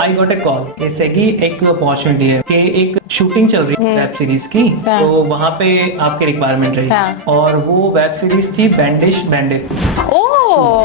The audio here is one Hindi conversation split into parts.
आई गॉट ए कॉल जैसे कि एक अपॉर्चुनिटी है कि एक शूटिंग चल रही है वेब सीरीज की, तो वहाँ पे आपकी रिक्वायरमेंट रही और वो वेब सीरीज थी Bandish bandit.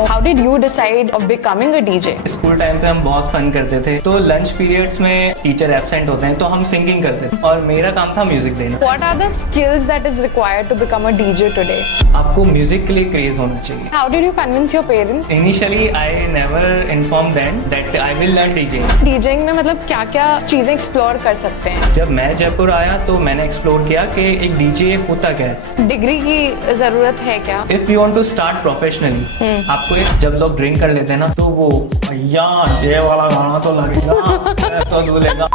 How did you decide of becoming a DJ? School time पे हम बहुत फन करते थे, तो लंच पीरियड्स में टीचर एब्सेंट होते हैं तो हम सिंगिंग करते थे और मेरा काम था म्यूजिक देना। What are the skills that is required to become a DJ today? आपको म्यूजिक के लिए क्रेज होना चाहिए। How did you convince your parents? Initially, I never informed them that I will learn DJing. DJing में मतलब क्या-क्या चीजें एक्सप्लोर कर सकते हैं? जब मैं जयपुर आया तो मैंने एक्सप्लोर किया कि एक डीजे होता क्या है। डिग्री की जरूरत है क्या? If you want to start professionally, आपको जब लोग ड्रिंक कर लेते हैं ना तो वो भैया ये वाला गाना तो लगेगा तो दूल्हेगा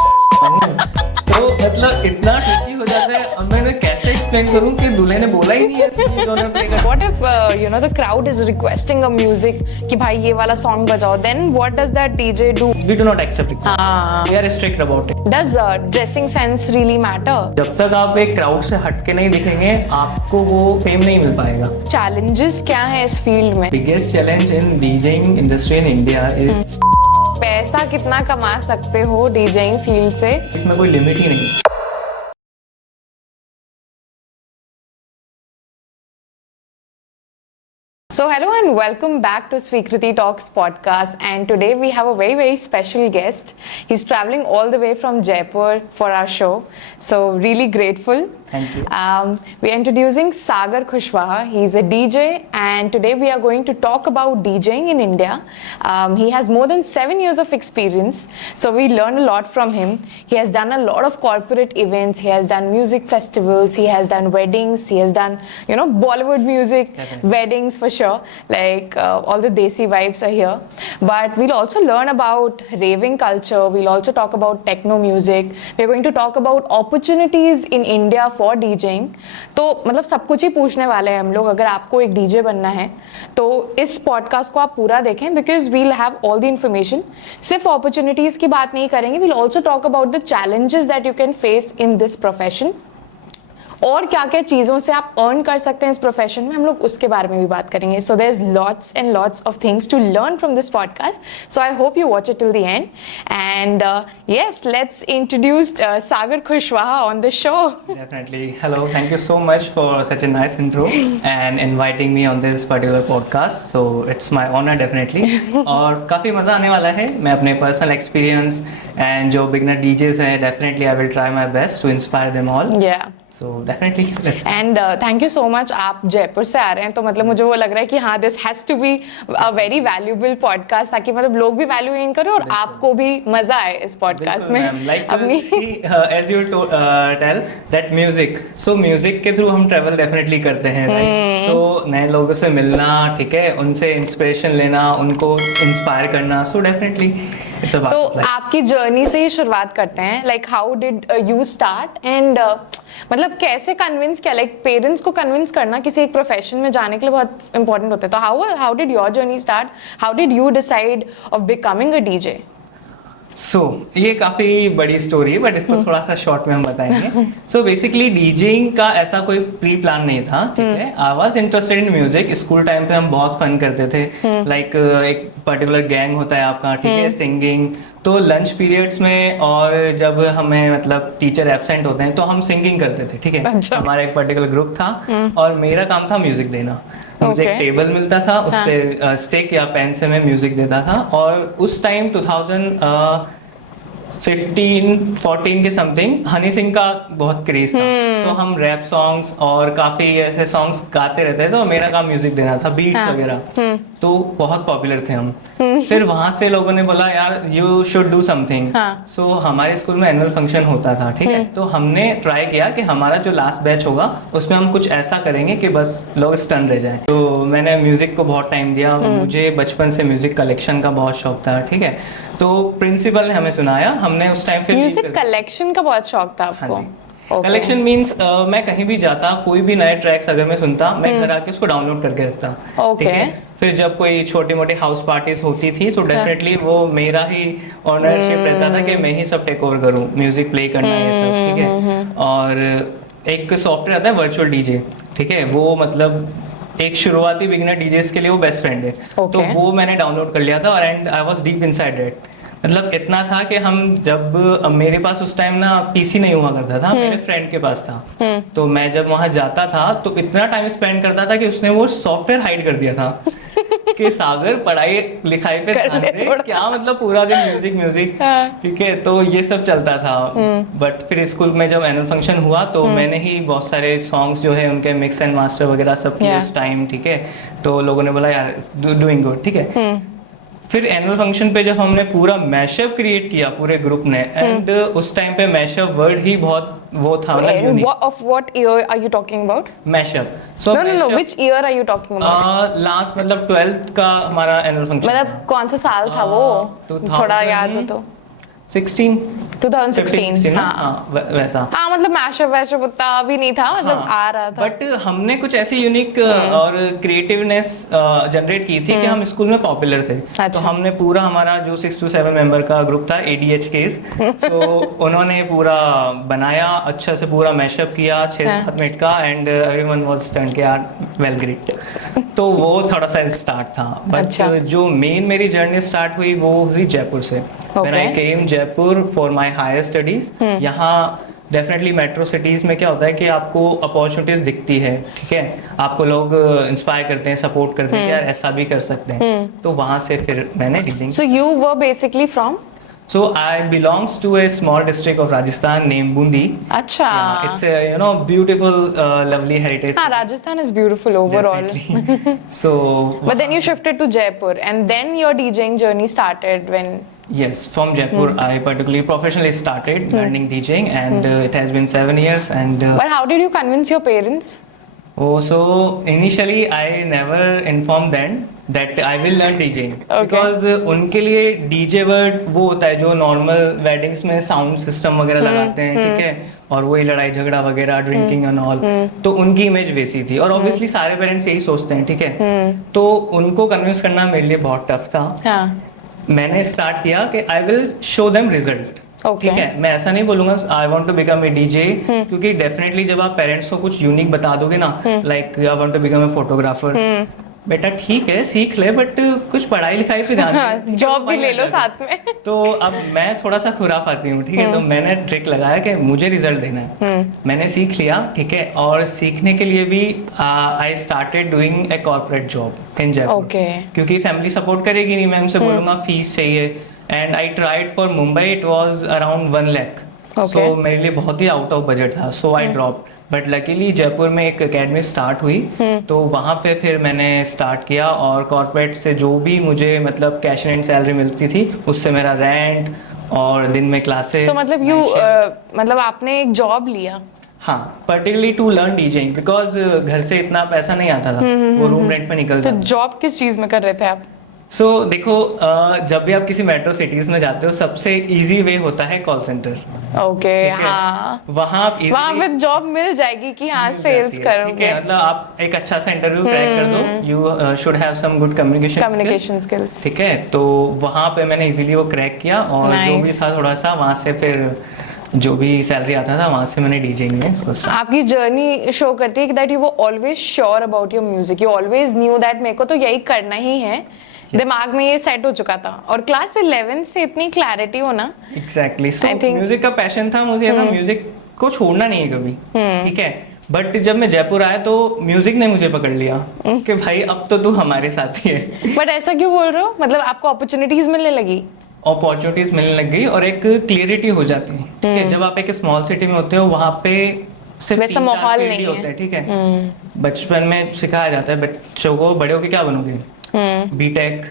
तो मतलब इतना ट्रिकी हो जाता है। अब मैं कैसे एक्सप्लेन करूं कि दूल्हे ने बोला ही नहीं है। What if the crowd is requesting a music कि भाई ये वाला song बजाओ, then what does that DJ do? We do not accept it. We are strict about it. Does dressing sense really matter? जब तक आप एक क्राउड से हट के नहीं दिखेंगे आपको वो फेम नहीं मिल पाएगा। Challenges क्या है इस फील्ड में? Biggest challenge in DJing industry in India is पैसा कितना कमा सकते हो डीजेइंग फील्ड से? इसमें कोई लिमिट ही नहीं। So hello and welcome back to Sweekriti Talks podcast, and today we have a very special guest. He's traveling all the way from Jaipur for our show, so really grateful. Thank you. We are introducing Sagar Khushwaha. He's a DJ and today we are going to talk about DJing in India. He has more than 7 years of experience, so we learned a lot from him. He has done a lot of corporate events, he has done music festivals, he has done weddings, he has done Bollywood music, weddings for sure, like all the Desi vibes are here. But we'll also learn about raving culture, we'll also talk about techno music, we're going to talk about opportunities in India for DJing. तो मतलब सब कुछ ही पूछने वाले हैं हम लोग। अगर आपको एक डीजे बनना है तो इस पॉडकास्ट को आप पूरा देखें, because we'll have all the information. सिर्फ अपॉर्चुनिटीज की बात नहीं करेंगे, we'll also talk about the challenges that you can face in this profession, और क्या क्या चीज़ों से आप अर्न कर सकते हैं इस प्रोफेशन में, हम लोग उसके बारे में भी बात करेंगे। So there is lots and lots of things to learn from this podcast, so I hope you watch it till the end. And yes, let's introduce Sagar Khushwaha on the show. Definitely. Hello, thank you so much for such a nice intro and inviting me on this particular podcast. So it's my honor definitely. और काफ़ी मज़ा आने वाला है। मैं अपने personal experience and जो beginner DJs हैं definitely I will try my best to inspire them all. Yeah. So definitely let's. And thank you so much. आप जयपुर से आ रहे हैं तो मतलब मुझे वो लग रहा है कि हाँ, this has to be a very valuable podcast, ताकि मतलब लोग भी वैल्यू गेन करें और आपको भी मजा आए इस पॉडकास्ट में। Like अपनी as you tell that music, so music के थ्रू हम ट्रैवल डेफिनेटली करते हैं, राइट? so नए लोगों से मिलना, ठीक है, उनसे इंस्पिरेशन लेना, उनको इंस्पायर करना, so definitely it's about तो like, आपकी जर्नी से ही शुरुआत करते हैं। Like how did you start and मतलब कैसे कन्विंस किया? लाइक पेरेंट्स को कन्विंस करना किसी एक प्रोफेशन में जाने के लिए बहुत इंपॉर्टेंट होता है। तो how did your journey start? How did you decide of becoming a DJ? So ये काफ़ी बड़ी स्टोरी है, बट इसको थोड़ा सा शॉर्ट में हम बताएंगे। सो बेसिकली डीजेइंग का ऐसा कोई प्री प्लान नहीं था, ठीक है। I was interested in music. School time पे हम बहुत फन करते थे, लाइक एक पर्टिकुलर गैंग होता है आपका, ठीक है, सिंगिंग। तो लंच पीरियड्स में और जब हमें मतलब टीचर एब्सेंट होते हैं तो हम सिंगिंग करते थे, ठीक है। अच्छा। हमारा एक पर्टिकुलर ग्रुप था और मेरा काम था म्यूजिक देना। मुझे एक टेबल मिलता था, उस पे स्टिक या पेन से मैं म्यूजिक देता था। और उस टाइम 2015-14 के समथिंग हनी सिंह का बहुत क्रेज था, तो हम रैप सॉन्ग्स और काफी ऐसे सॉन्ग्स गाते रहते थे। तो मेरा काम म्यूजिक देना था, बीट्स वगैरह, तो बहुत पॉपुलर थे हम। फिर वहां से लोगों ने बोला यार यू शुड डू समथिंग। सो हमारे स्कूल में एनुअल फंक्शन होता था, ठीक है। तो हमने ट्राई किया कि हमारा जो लास्ट बैच होगा उसमें हम कुछ ऐसा करेंगे कि बस लोग स्टन रह जाएं। तो मैंने म्यूजिक को बहुत टाइम दिया। मुझे बचपन से म्यूजिक कलेक्शन का बहुत शौक था, ठीक है। तो प्रिंसिपल ने हमें सुनाया, हमने उस टाइम फिर म्यूजिक कलेक्शन का बहुत शौक था आपको? कलेक्शन मीन्स मैं कहीं भी जाता, कोई भी नए ट्रैक्स अगर मैं सुनता, मैं घर आके उसको डाउनलोड करके रखता, ठीक है। फिर जब कोई छोटी मोटी हाउस पार्टीज होती थी तो डेफिनेटली वो मेरा ही ऑनरशिप रहता था कि मैं ही सब टेक ओवर करूं, म्यूजिक प्ले करना, ये सब, ठीक है। और एक सॉफ्टवेयर आता है वर्चुअल डीजे, ठीक है, वो मतलब एक शुरुआती बिगिनर डीजेस के लिए वो बेस्ट फ्रेंड है। तो वो मैंने डाउनलोड कर लिया था और and I was deep inside it. मतलब इतना था कि हम जब मेरे पास उस टाइम ना पीसी नहीं हुआ करता था, मेरे फ्रेंड के पास था। तो मैं जब वहां जाता था तो इतना टाइम स्पेंड करता था कि उसने वो सॉफ्टवेयर हाइड कर दिया था कि सागर पढ़ाई लिखाई पे ध्यान दे, क्या मतलब पूरा दिन म्यूजिक म्यूजिक। ठीक है, तो ये सब चलता था। बट फिर स्कूल में जब एनुअल फंक्शन हुआ तो मैंने ही बहुत सारे सॉन्ग्स जो है उनके मिक्स एंड मास्टर वगैरह सब किए उस टाइम। ठीक है, तो लोगों ने बोला यार डूइंग गुड। ठीक है, फिर एनुअल फंक्शन पे जब हमने पूरा मैशअप क्रिएट किया पूरे ग्रुप ने, एंड उस टाइम पे मैशअप वर्ड ही बहुत वो था मतलब of what year are you talking about? Mashup. So no, which year are you talking about? Last मतलब 12th का हमारा एनुअल फंक्शन। मतलब कौन सा साल था वो? थोड़ा याद हो तो। 2016 हाँ वैसा। हाँ, मतलब मैशअप वैशअप उतना भी नहीं था, मतलब आ रहा था। बट हमने कुछ ऐसी यूनिक और क्रिएटिवनेस जनरेट की थी कि हम स्कूल में पॉपुलर थे। अच्छा। तो हमने पूरा हमारा जो 6 to 7 मेंबर का ग्रुप था ADH केस, तो उन्होंने पूरा बनाया अच्छा से, पूरा मैशअप किया 6-7 मिनट का, एंड एवरीवन वाज स्टन्ड के यार वेल ग्रेट। तो वो थोड़ा सा स्टार्ट था। बट जो मेन मेरी जर्नी स्टार्ट हुई वो हुई जयपुर से। When I came Jaipur for my higher studies. यहाँ डेफिनेटली मेट्रो सिटीज में क्या होता है कि आपको अपॉर्चुनिटीज दिखती है। ठीक है, आपको लोग इंस्पायर करते हैं, सपोर्ट करते हैं कि यार ऐसा भी कर सकते हैं। तो वहां से फिर मैंने डीजिंग। So you were basically from? So I belongs to a small district of Rajasthan named Bundi. अच्छा। Yeah, it's a beautiful, lovely heritage. हाँ, Rajasthan is beautiful overall. So. But then you shifted to Jaipur, and then your DJing journey started when? Yes, from Jaipur, I particularly professionally started learning DJing, and it has been 7 years. And but how did you convince your parents? Oh, so initially I never informed them that I will learn DJing, because उनके लिए DJ वर्ड वो होता है जो नॉर्मल वेडिंग्स में साउंड सिस्टम वगैरह लगाते हैं। ठीक है, और वही लड़ाई झगड़ा वगैरह, ड्रिंकिंग एंड ऑल। तो उनकी इमेज वैसी थी, और ऑब्वियसली सारे पेरेंट्स यही सोचते हैं। ठीक है, तो उनको कन्विंस करना मेरे लिए बहुत टफ था। मैंने स्टार्ट किया कि I will show them result. ठीक है, मैं ऐसा नहीं बोलूंगा I want to become a DJ, क्योंकि डेफिनेटली जब आप पेरेंट्स को कुछ यूनिक बता दोगे ना, like I want to become a photographer, बेटा ठीक है सीख ले, बट कुछ पढ़ाई लिखाई पे ध्यान दे, जॉब भी ले लो साथ में। तो अब मैं थोड़ा सा खुराफाती हूँ। ठीक है, तो मैंने ट्रिक लगाया कि मुझे रिजल्ट देना है। मैंने सीख लिया। ठीक है, और सीखने के लिए भी I started doing a corporate job in Jaipur, क्योंकि फैमिली सपोर्ट करेगी नहीं, मैं उनसे बोलूंगा फीस चाहिए। And I tried for Mumbai, it was around 1 lakh. So मेरे लिए बहुत ही आउट ऑफ बजट था, so I dropped. But luckily Jaipur में एक एकेडमी स्टार्ट हुई, तो वहाँ पे फिर मैंने स्टार्ट किया, और कॉर्पोरेट से जो भी मुझे मतलब कैश एंड सैलरी मिलती थी उससे मेरा रेंट और दिन में क्लासेस। मतलब मतलब आपने एक जॉब लिया? हाँ, particularly to learn DJing, because घर से इतना पैसा नहीं आता था, वो रूम रेंट पे निकलता। तो जॉब किस चीज में कर रहे थे आप? देखो, जब भी आप किसी मेट्रो सिटीज में जाते हो सबसे इजी वे होता है कॉल सेंटर। हाँ, वहाँ पे जॉब मिल जाएगी कि हाँ सेल्स करोगे। मतलब आप एक अच्छा सा इंटरव्यू क्रैक कर दो, you should have some good communication skills. ठीक है, तो वहाँ पे मैंने इजीली वो क्रैक किया, और जो भी था थोड़ा सा वहाँ से फिर जो भी सैलरी आता था वहां से मैंने डीजेइंग में इसको। आपकी जर्नी शो करती है that you were always sure about your music, you always knew that मेरे को तो यही करना ही है, दिमाग में ये सेट हो चुका था। और क्लास 11 से इतनी क्लैरिटी होना। एग्जैक्टली, सो म्यूजिक का पैशन था मुझे, म्यूजिक को छोड़ना नहीं है कभी। ठीक है, बट जब मैं जयपुर आया तो म्यूजिक ने मुझे पकड़ लिया कि भाई अब तो तू हमारे साथ ही है। बट ऐसा क्यों बोल रहे हो, मतलब आपको अपॉर्चुनिटीज मिलने लगी? अपॉर्चुनिटीज मिलने लग गई और एक क्लियरिटी हो जाती है। ठीक है, जब आप एक स्मॉल सिटी में होते हो वहां पे सिर्फ वैसा माहौल नहीं होता है। ठीक है, बचपन में सिखाया जाता है बच्चों को बड़े होके क्या बनोगे, बीटेक,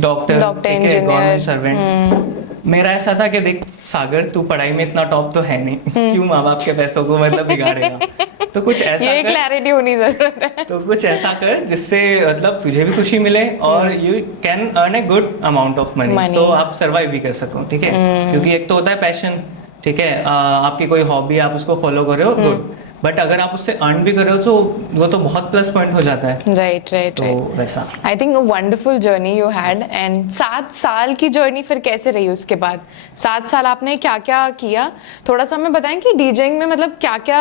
डॉक्टर, गवर्नमेंट सर्वेंट। मेरा ऐसा था कि देख सागर, तू पढ़ाई में इतना टॉप तो है नहीं, क्यों माँ बाप के पैसों को मतलब बिगाड़ेगा, तो कुछ ऐसा ये क्लैरिटी होनी जरूरत है। तो कुछ ऐसा कर जिससे मतलब तुझे भी खुशी मिले और you can earn a good amount of money, so आप सर्वाइव भी कर सको। ठीक है, क्योंकि एक तो होता है पैशन, ठीक है, आपकी कोई हॉबी आप उसको फॉलो कर रहे हो, गुड, बट अगर आप उससे अर्न भी कर रहे हो तो वो तो बहुत प्लस पॉइंट हो जाता है। राइट तो वैसा I think a wonderful journey you had. And 7 साल की जर्नी फिर कैसे रही उसके बाद? 7 साल आपने क्या क्या किया, थोड़ा सा हमें बताएं कि डीजेइंग में मतलब क्या क्या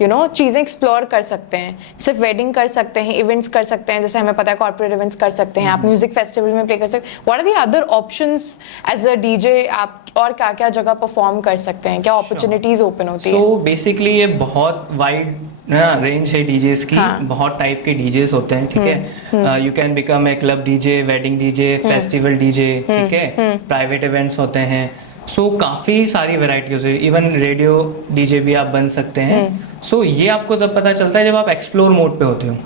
यू नो चीज़ें एक्सप्लोर कर सकते हैं. सिर्फ वेडिंग कर सकते हैं, इवेंट्स कर सकते हैं, जैसे हमें पता है कॉर्पोरेट इवेंट्स कर सकते हैं, आप म्यूजिक फेस्टिवल में प्ले कर सकते हैं. What are the other options as a DJ? आप और क्या क्या जगह परफॉर्म कर सकते हैं, क्या अपॉर्चुनिटीज ओपन होती है? सो बेसिकली ये बहुत वाइड रेंज है डीजेस की. बहुत टाइप के डीजेस होते हैं, ठीक है. You can become a club DJ, wedding DJ, festival DJ, ठीक है. प्राइवेट इवेंट्स होते हैं. सो काफी सारी वैरायटीज है. इवन रेडियो डीजे भी आप बन सकते हैं. सो ये आपको तब पता चलता है जब आप एक्सप्लोर मोड पे होते हो,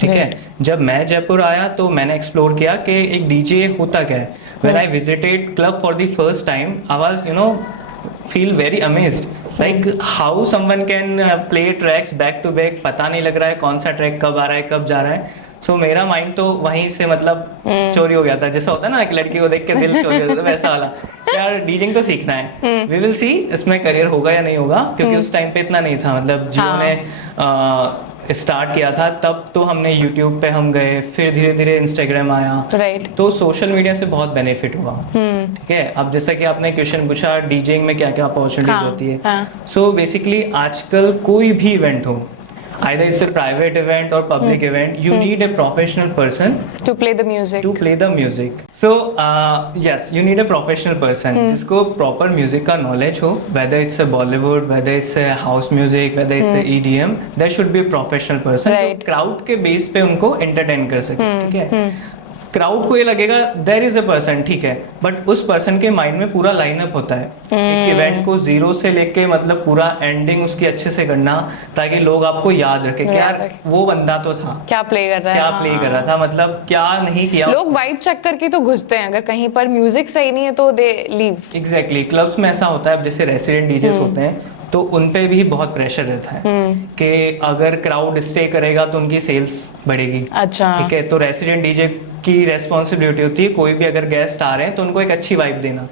ठीक है. जब मैं जयपुर आया तो मैंने एक्सप्लोर किया कि एक डीजे होता क्या है. When I visited club for the first time, I was feel very amazed, like how someone can play tracks back to back. पता नहीं लग रहा है कौन सा ट्रैक कब आ रहा है, कब जा रहा है. सो मेरा माइंड तो वहीं से मतलब चोरी हो गया था. जैसा होता है ना एक लड़की को देख के दिल चोरी हो जाता है, वैसा वाला. यार डीजिंग तो सीखना है. वी विल सी इसमें करियर होगा या नहीं होगा, क्योंकि उस टाइम पे इतना नहीं था. मतलब जियो ने स्टार्ट किया था तब तो हमने यूट्यूब पे हम गए, फिर धीरे धीरे इंस्टाग्राम आया. राइट. तो सोशल मीडिया से बहुत बेनिफिट हुआ, ठीक है. अब जैसा कि आपने क्वेश्चन पूछा डीजिंग में क्या क्या अपॉर्चुनिटीज होती है. सो बेसिकली आजकल कोई भी इवेंट हो, either it's a private event or public event, you need a professional person to play the music. So yes, you need a professional person जिसको proper music का knowledge हो. Whether it's a Bollywood, whether it's a house music, whether it's a EDM, there should be a professional person जो crowd के base पे उनको entertain कर सके, ठीक है. क्राउड को ये लगेगा देयर इज अ पर्सन, ठीक है, बट उस पर्सन के माइंड में पूरा लाइनअप होता है. एक इवेंट को जीरो से लेके मतलब पूरा एंडिंग उसकी अच्छे से करना, ताकि लोग आपको याद रखें कि यार वो बंदा तो था, क्या प्ले कर रहा था, मतलब क्या नहीं किया. लोग वाइब चेक करके तो घुसते हैं, अगर कहीं पर म्यूजिक सही नहीं है तो दे लीव. एग्जैक्टली. क्लब्स में ऐसा होता है. अब जैसे रेसिडेंट डीजेस होते हैं तो उन पे भी बहुत प्रेशर रहता है कि अगर क्राउड स्टे करेगा तो उनकी सेल्स बढ़ेगी. अच्छा, ठीक है. तो रेसिडेंट डीजे की रेस्पॉन्सिबिलिटी होती है कोई भी अगर गेस्ट आ रहे हैं तो उनको एक अच्छी वाइब देना.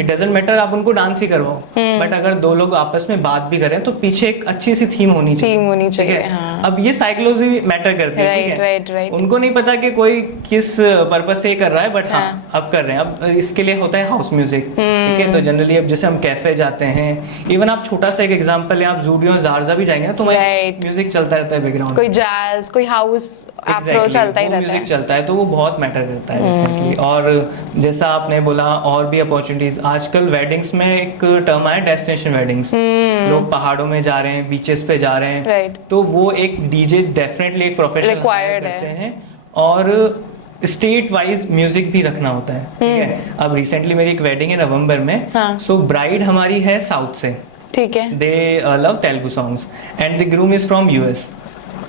इट डजंट मैटर आप उनको डांस ही करवाओ, बट अगर दो लोग आपस में बात भी करें तो पीछे एक अच्छी सी थीम होनी चाहिए. हाँ. अब ये साइकोलॉजी मैटर करती है. राइट. उनको नहीं पता कि कोई किस पर्पस से कर रहा है, बट हाँ अब कर रहे हैं. अब इसके लिए होता है हाउस म्यूजिक, ठीक है. तो जनरली अब जैसे हम कैफे जाते हैं, इवन आप छोटा सा एक एग्जांपल है, आप जूडियो जारजा भी जाएंगे ना तो म्यूजिक चलता रहता है बैकग्राउंड, कोई जैज, कोई हाउस अप्रोच चलता ही रहता है. म्यूजिक चलता है तो वो बहुत मैटर करता है डेफिनेटली. और जैसा आपने बोला और भी अपॉर्चुनिटीज, आजकल वेडिंग्स में एक टर्म आया डेस्टिनेशन वेडिंग्स. लोग पहाड़ों में जा रहे हैं, बीचेस पे जा रहे हैं, तो वो एक डीजे डेफिनेटली एक प्रोफेशनल रिक्वायर्ड है. और स्टेट वाइज म्यूजिक भी रखना होता है, ठीक है. अब रिसेंटली मेरी एक वेडिंग है नवंबर में. सो ब्राइड हमारी है साउथ से, ठीक है. They love Telugu songs and the groom is from US.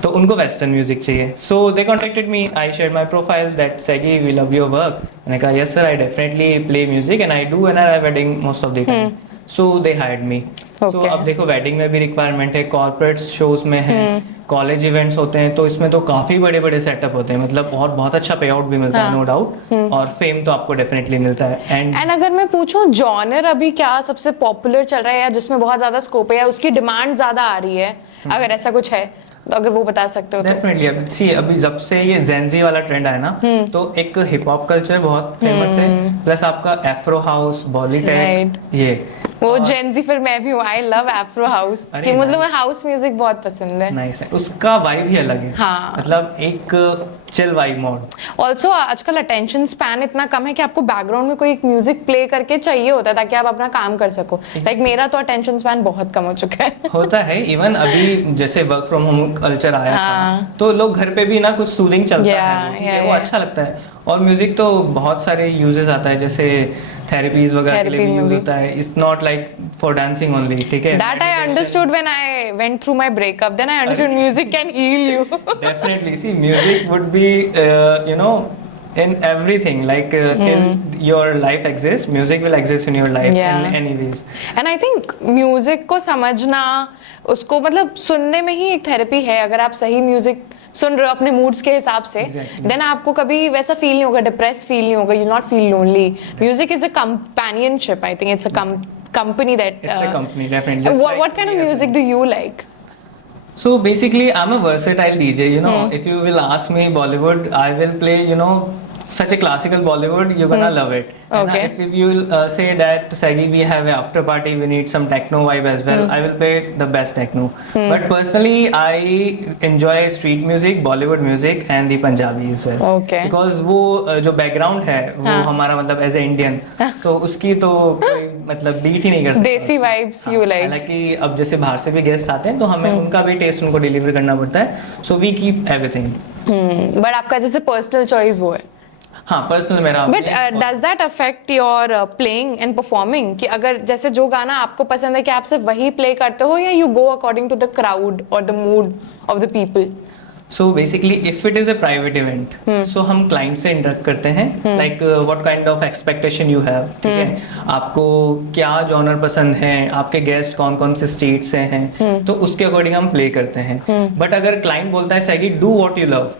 तो उनको वेस्टर्न म्यूजिक चाहिए. So they contacted me, I share my profile that Saggy we love your work. मैंने कहा yes sir, I definitely play music and I do N R wedding most of the time. So they hired me. So अब देखो वेडिंग में भी रिक्वायरमेंट है, कॉर्पोरेट शोज में है, कॉलेज इवेंट्स होते हैं, तो इसमें तो काफी बड़े बड़े सेटअप होते हैं, मतलब और बहुत अच्छा पे आउट भी मिलता है, नो डाउट. और फेम तो आपको डेफिनेटली मिलता है. एंड अगर मैं पूछूं जॉनर अभी क्या सबसे पॉपुलर चल रहा है या जिसमें बहुत ज्यादा स्कोप है या उसकी डिमांड ज्यादा आ रही है, अगर ऐसा कुछ है तो अगर वो बता सकते हो तो. डेफिनेटली. अब सी अभी जब से ये जेनजी वाला ट्रेंड आया ना, तो एक हिप हॉप कल्चर बहुत फेमस है, प्लस आपका एफ्रो हाउस, बॉलीटेक, ये वो जेनजी. फिर मैं भी हूँ, आई लव एफ्रो हाउस, कि मतलब हाउस म्यूजिक बहुत पसंद है. नाइस है. उसका वाइब ही अलग है. हाँ. मतलब एक चिल वाइब मोड. ऑल्सो आजकल अटेंशन स्पैन इतना कम है कि आपको बैकग्राउंड में कोई एक म्यूजिक प्ले करके चाहिए होता है ताकि आप अपना काम कर सको. लाइक मेरा तो अटेंशन स्पैन बहुत कम हो चुका है. होता है. इवन अभी जैसे वर्क फ्रॉम होम कल्चर आया था, तो लोग घर पे भी ना कुछ सूदिंग चलता है, वो अच्छा लगता है. और म्यूजिक तो बहुत सारे यूजेस आता है, जैसे थेरेपीज वगैरह के लिए भी यूज होता है. It's not like for dancing only, ठीक है. That I understood when I went through my breakup, then I understood music can heal you. Definitely. See music would be you know in everything, like till your life exists, music will exist in your life in any ways. And I think music को समझना, उसको मतलब सुनने में ही एक थेरेपी है. अगर आप सही म्यूजिक सुन रहे हो अपने मूड्स के हिसाब से, देन आपको कभी वैसा फील नहीं होगा, डिप्रेस फील नहीं होगा, you'll not feel lonely. Music is a companionship. I think it's a company that it's a company, definitely. What kind of music do you like? So basically I'm a versatile DJ, you know. If you will ask me Bollywood, I will play, you know, such a classical Bollywood, you're gonna love it. And Okay. if you will say that Sagi, we have a after party, we need some techno vibe as well. I will play the best techno. But personally, I enjoy street music, Bollywood music, and the Punjabi as well. Okay. Because वो जो background है, वो हाँ. हमारा मतलब as a Indian, तो उसकी तो कोई मतलब beat ही नहीं कर सकता. देसी वाइब्स यू लाइक। हालांकि अब जैसे बाहर से भी गेस्ट आते हैं तो हमें उनका भी टेस्ट उनको डिलीवर करना पड़ता है. So we keep everything. But आपका जैसे पर्सनल चॉइस वो है। हाँ, पर्सनल मेरा. But does that affect your playing and performing कि अगर जैसे जो गाना आपको पसंद है कि आप सिर्फ वही प्ले करते हो या you go according to the crowd और the mood of the people? So basically if it is a private event, so हम क्लाइंट से इंटरेक्ट करते हैं, like what kind of expectation you have. ठीक है, आपको क्या जॉनर पसंद है, आपके गेस्ट कौन कौन से स्टेट से हैं, तो उसके अकॉर्डिंग हम प्ले करते हैं. बट अगर क्लाइंट बोलता है saggy do what you love,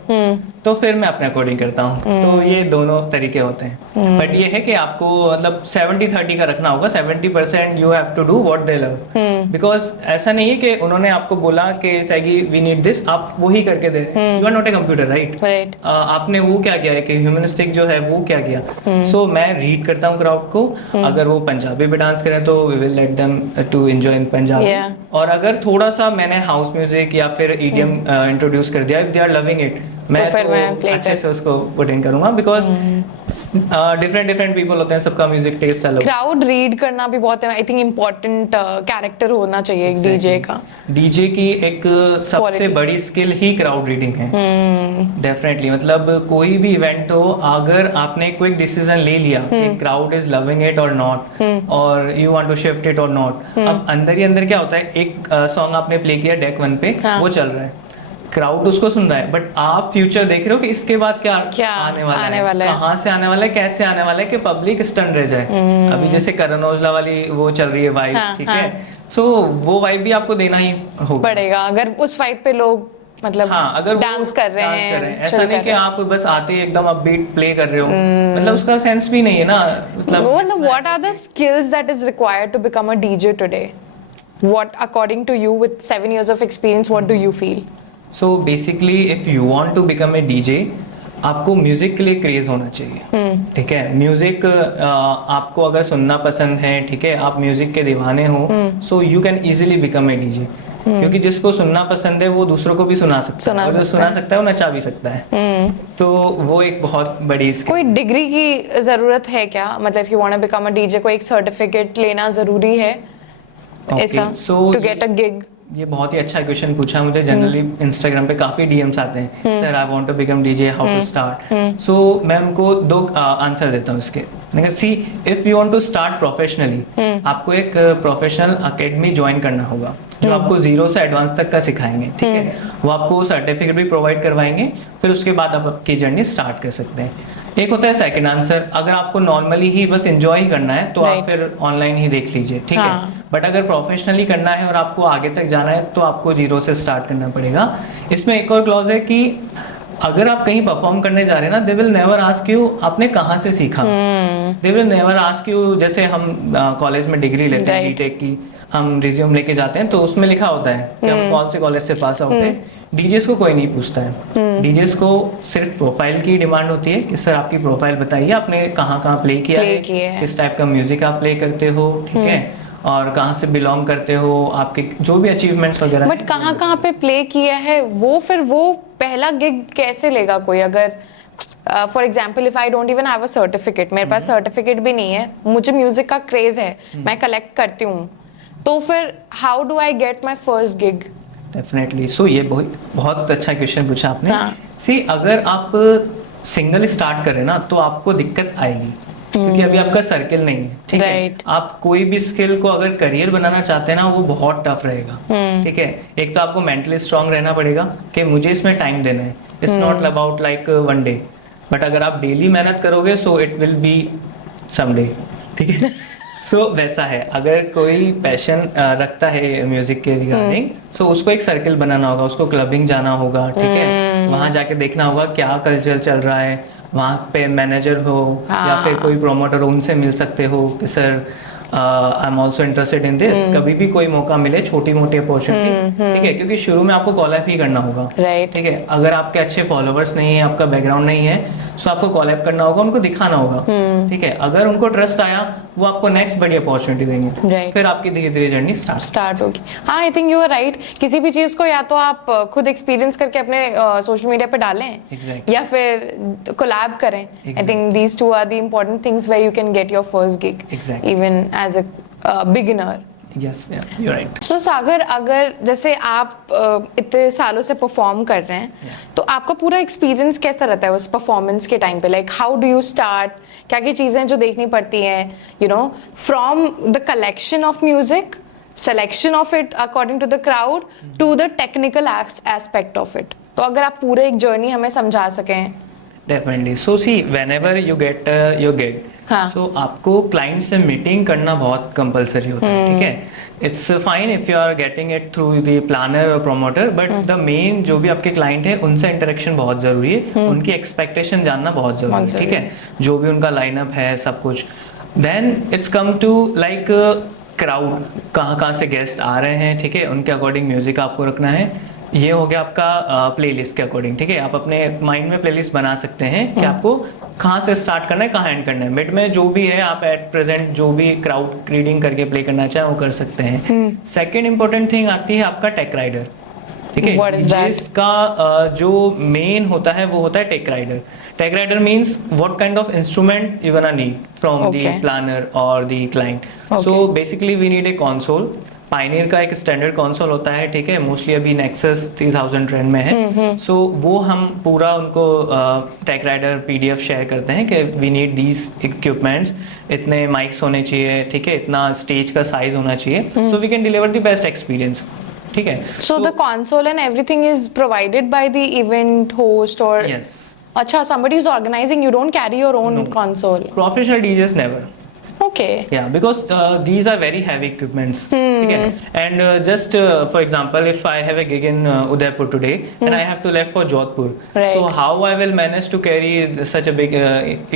तो फिर मैं अपने अकॉर्डिंग करता हूँ. तो ये दोनों तरीके होते हैं. बट ये है कि आपको मतलब 70-30 का रखना होगा. 70% you have to do what they love, because ऐसा नहीं है कि उन्होंने आपको बोला कि सैगी वी नीड दिस, आप वही करके दे. You are not a computer, right? आपने वो क्या किया है कि ह्यूमनिस्टिक जो है वो क्या किया. सो मैं रीड करता हूँ क्राउड को. अगर वो पंजाबी पे डांस करें तो we will let them to enjoy in Punjabi. और अगर थोड़ा सा मैंने हाउस म्यूजिक या फिर ईडीएम इंट्रोड्यूस कर दिया, if they are loving it, मैं तो अच्छे से उसको पुट इन करूंगा. बिकॉज डिफरेंट पीपल होते हैं, सबका म्यूजिक टेस्ट अलग. क्राउड रीड करना भी बहुत आई थिंक इम्पोर्टेंट कैरेक्टर होना चाहिए एक डीजे का. डीजे की एक सबसे बड़ी स्किल ही क्राउड रीडिंग है. डेफिनेटली, मतलब कोई भी इवेंट हो, अगर आपने क्विक डिसीजन ले लिया कि क्राउड इज लविंग इट और नॉट, और you want to shift it और नॉट, अब अंदर ही अंदर क्या होता है, एक सॉन्ग आपने प्ले किया डेक 1 पे, वो चल रहा है, क्राउड उसको सुन रहा है, बट आप फ्यूचर देख रहे हो कि इसके बाद क्या आने वाला है, कहाँ से आने वाला है, कैसे आने वाला है, कि पब्लिक स्टन रह जाए. अभी जैसे करण औजला वाली वो चल रही है वाइब, ठीक है, सो वो वाइब भी आपको देना ही होगा पड़ेगा अगर उस वाइब पे लोग मतलब अगर डांस कर रहे हैं. ऐसा नहीं कि आप बस आते ही एकदम अपबीट प्ले कर रहे हो, मतलब उसका सेंस भी नहीं है ना. मतलब what are the skills that is required to become a DJ today? What according to you with 7 years of experience, what do you feel? So basically if you want to become a DJ, आपको म्यूजिक के लिए क्रेज होना चाहिए. ठीक है, म्यूजिक आपको अगर सुनना पसंद है, ठीक है, आप म्यूजिक के दीवाने हो, सो you can easily become a DJ. क्योंकि जिसको सुनना पसंद है वो दूसरों को भी सुना सकता है, और जो सुना सकता है वो नचा भी सकता है. तो वो एक बहुत बड़ी स्किल. कोई डिग्री की जरूरत है क्या? मतलब if you want to become a DJ, कोई एक सर्टिफिकेट लेना जरूरी है ऐसा टू गेट अ गिग? ये बहुत ही अच्छा क्वेश्चन पूछा मुझे. जनरली इंस्टाग्राम पे काफी डीएम्स आते हैं, sir I want to become DJ, how to start. So मैं उनको 2 आंसर देता हूँ इसके. See, if you want to start professionally, आपको एक प्रोफेशनल एकेडमी ज्वाइन करना होगा, जो आपको 0 से एडवांस तक का सिखाएंगे. ठीक है, वो आपको सर्टिफिकेट भी प्रोवाइड करवाएंगे. फिर उसके बाद आप आपकी जर्नी स्टार्ट कर सकते हैं. एक होता है सेकंड आंसर, अगर आपको नॉर्मली ही बस एंजॉय ही करना है तो आप फिर ऑनलाइन ही देख लीजिए. ठीक है, बट अगर प्रोफेशनली करना है और आपको आगे तक जाना है तो आपको 0 से स्टार्ट करना पड़ेगा. इसमें एक और क्लॉज है कि अगर आप कहीं परफॉर्म करने जा रहे हैं ना, they will never ask you आपने कहाँ से सीखा. They will never ask you, जैसे हम कॉलेज में डिग्री लेते हैं बीटेक की, हम रिज्यूम लेके जाते हैं तो उसमें लिखा होता है कि हम कौन से कॉलेज से पास आउट हैं. डीजेस को कोई नहीं पूछता है. डीजेस को सिर्फ प्रोफाइल की डिमांड होती है कि सर आपकी प्रोफाइल बताइए, आपने कहाँ कहाँ प्ले किया है, किस टाइप का म्यूजिक आप प्ले करते हो, ठीक है, और कहाँ से बिलोंग करते हो, आपके जो भी अचीवमेंट्स वगैरह. बट कहाँ पे प्ले किया है वो, फिर वो पहला गिग कैसे लेगा कोई? अगर for example if I don't even have a certificate, मेरे पास सर्टिफिकेट भी नहीं है, मुझे म्यूजिक का क्रेज है, मैं कलेक्ट करती हूँ, तो फिर how do I get my first gig? Definitely. So ये बहुत अच्छा क्वेश्चन पूछा आपने. सी, अगर आप सिंगल स्टार्ट करें ना तो आपको दिक्कत आएगी, क्योंकि अभी आपका सर्किल नहीं है. ठीक है, आप कोई भी स्किल को अगर करियर बनाना चाहते हैं ना, वो बहुत टफ रहेगा. ठीक है, एक तो आपको मेंटली स्ट्रांग रहना पड़ेगा कि मुझे इसमें टाइम देना है. It's not about like 1 day, but अगर आप डेली मेहनत करोगे so it will be someday. ठीक है. सो वैसा है, अगर कोई पैशन रखता है म्यूजिक के रिगार्डिंग, सो उसको एक सर्किल बनाना होगा, उसको क्लबिंग जाना होगा. ठीक है, वहां जाके देखना होगा क्या कल्चर चल रहा है, वहाँ पे मैनेजर हो या फिर कोई प्रोमोटर हो, उनसे मिल सकते हो कि sir I am also interested in this, कभी भी कोई मौका मिले, छोटी मोटी अपॉर्चुनिटी, ठीक है, क्योंकि शुरू में आपको कॉलअप ही करना होगा, Right. ठीक है। अगर आपके अच्छे फॉलोवर्स नहीं है, आपका बैकग्राउंड नहीं है, सो आपको कॉलअप करना होगा, उनको दिखाना होगा, ठीक है। अगर उनको ट्रस्ट आया, वो आपको नेक्स्ट बड़ी अपॉर्चुनिटी देंगे, Right. फिर आपकी धीरे धीरे जर्नी स्टार्ट होगी। हाँ, I think you are right. किसी भी चीज को या तो आप खुद एक्सपीरियंस करके अपने सोशल मीडिया पे डालें, Exactly. या फिर कोलैब करें। I Exactly. Think these two are the important things where you can get your first gig, Exactly. Even as a beginner. Yes, you right. So Sagar, अगर जैसे आप इतने सालों से परफॉर्म कर रहे हैं, तो आपका पूरा एक्सपीरियंस कैसा रहता है उस परफॉर्मेंस के टाइम पे? Like how do you start? क्या क्या चीज़ें जो देखनी पड़ती हैं, you know, from the collection of music, selection of it according to the crowd, to the technical aspect of it? तो अगर आप पूरे एक जर्नी हमें समझा सकें। Definitely. So see, whenever you get your gig, हाँ। सो आपको क्लाइंट से मीटिंग करना बहुत कंपलसरी होता है, ठीक है। It's fine if you are getting it through the planner और प्रोमोटर, बट द मेन जो भी आपके क्लाइंट है, उनसे इंटरेक्शन बहुत जरूरी है, उनकी एक्सपेक्टेशन जानना बहुत जरूरी है, ठीक है, जो भी उनका लाइनअप है, सब कुछ। Then it's come to like crowd, कहाँ से गेस्ट आ रहे हैं, ठीक है, उनके अकॉर्डिंग म्यूजिक आपको रखना है। ये हो गया आपका प्लेलिस्ट के अकॉर्डिंग, ठीक है। आप अपने माइंड में प्लेलिस्ट बना सकते हैं कि आपको कहाँ से स्टार्ट करना है, कहाँ एंड करना है। मिड में जो भी है, आप एट प्रेजेंट जो भी क्राउड रीडिंग करके प्ले करना चाहें, वो कर सकते हैं। सेकेंड इंपॉर्टेंट थिंग आती है आपका टेक राइडर, ठीक है। जिसका जो मेन होता है, वो होता है tech rider. Tech rider means what kind of instrument you gonna need from the planner और the client. So basically we need a console. Pioneer का एक स्टैंडर्ड कंसोल होता है, ठीक है, मोस्टली अभी नेक्सस 3000 ट्रेंड में है। सो वो हम पूरा उनको टेक राइडर पीडीएफ शेयर करते हैं कि वी नीड दीज इक्विपमेंट्स, इतने माइक्स होने चाहिए, ठीक है, इतना स्टेज का साइज होना चाहिए, so we can deliver the best experience, ठीक है। So the console and everything is provided by the event host, or yes, अच्छा, somebody is organizing, you don't carry your own console? professional DJs never. Okay. Yeah, because these are very heavy equipments. Okay? And just for example, if I have a gig in Udaipur today and I have to left for Jodhpur, Right. so how I will manage to carry such a big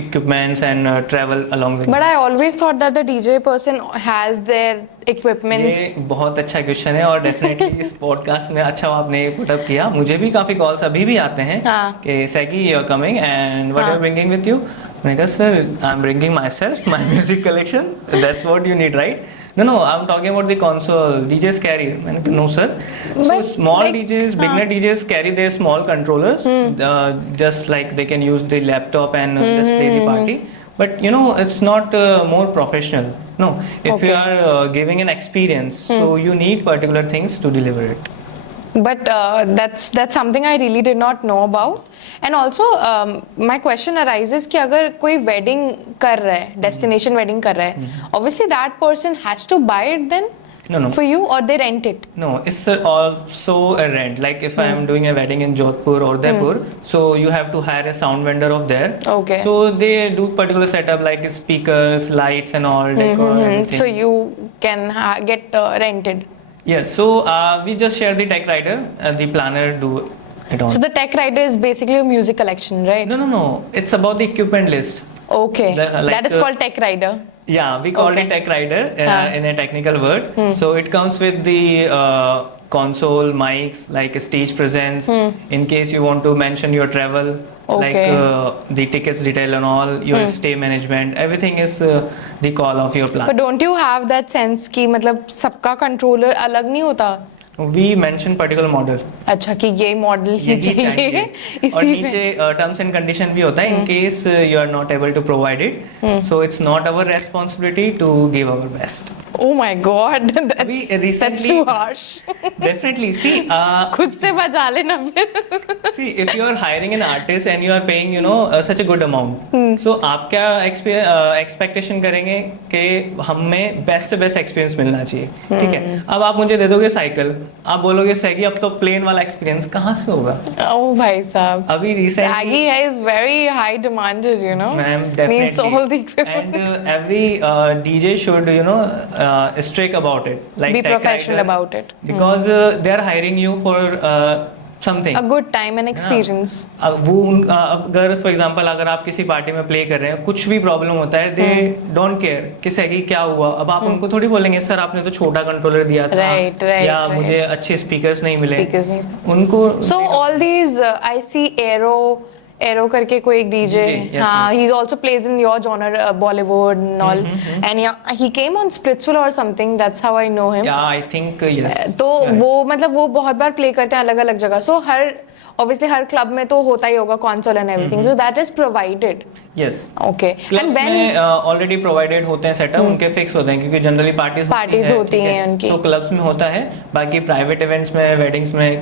equipments and travel along with? But I always thought that the DJ person has their equipments. ये बहुत अच्छा क्वेश्चन है, और डेफिनेटली इस पॉडकास्ट में अच्छा आपने पुट अप किया। मुझे भी काफी कॉल्स अभी भी आते हैं कि Saggy you are coming and what are you bringing with you. मैंने कहा sir, I am bringing my self, my music collection, that's what you need, right? No, I'm talking about the console. DJs carry. No, sir. So But small like, DJs, beginner DJs carry their small controllers, just like they can use the laptop and just play the party. But you know, it's not more professional. No, if you are giving an experience, so you need particular things to deliver it. But that's something I really did not know about. And also my question arises कि अगर कोई wedding कर रहा है, destination wedding कर रहा है, obviously that person has to buy it then? No. For you, or they rent it? No, it's also a rent. Like if I am doing a wedding in Jodhpur or Udaipur, so you have to hire a sound vendor of there. Okay. So they do particular setup like speakers, lights and all, decor, everything. So you can get rented. Yes, so we just share the tech rider, the planner do it all. So the tech rider is basically a music collection, right? No. It's about the equipment list. Okay. Like, that is called tech rider. Yeah, we call Okay. it tech rider in a technical word. So it comes with the console, mics, like stage presence. In case you want to mention your travel, like the tickets detail and all, your stay management, everything is the call of your plan. But don't you have that sense कि मतलब सबका controller अलग नहीं होता? We mention particular model. अच्छा, कि ये मॉडल ही चाहिए और इसी में। नीचे टर्म्स एंड कंडीशन भी होता है, in case you are not able to provide it, so it's not our responsibility to give our best. Oh my God, We that's recently- too harsh. Definitely, see, खुद से बजा लेना फिर। see, if you are hiring an artist and you are paying, you know, such a good amount, so आप क्या expectation करेंगे कि हमें बेस्ट से बेस्ट एक्सपीरियंस मिलना चाहिए, ठीक है। अब आप मुझे दे दोगे साइकिल, आप बोलोगे सैगी अब तो प्लेन वाला एक्सपीरियंस कहाँ से होगा? Oh भाई साहब, अभी recently Aggie is very high demanded, you know. Ma'am, Needs all the definitely. equipment. And every DJ should, you know, strict about it. Like Be tech professional writer, about it. because they are hiring you for something, a good time and experience. अगर फॉर एग्जांपल अगर आप किसी पार्टी में प्ले कर रहे हैं, कुछ भी प्रॉब्लम होता है, दे डोंट केयर किसे की क्या हुआ। अब आप उनको थोड़ी बोलेंगे सर आपने तो छोटा कंट्रोलर दिया था, या मुझे अच्छे स्पीकर्स नहीं मिले, उनको। So all these I see Aero करके कोई एक DJ, हाँ, he also plays in your genre, Bollywood and all, and yeah, he came on Splitsville or something, that's how I know him. Yeah, I think yes. तो वो मतलब वो बहुत बार प्ले करते हैं अलग अलग जगह, so हर obviously हर क्लब में तो होता ही होगा console and everything, so that is provided. Yes. Okay. And when already provided होते हैं सेटअप, उनके फिक्स होते हैं क्योंकि जनरली पार्टीज होती हैं उनकी, तो क्लब्स में होता है। बाकी प्राइवेट इवेंट्स में, वेडिंग्स में,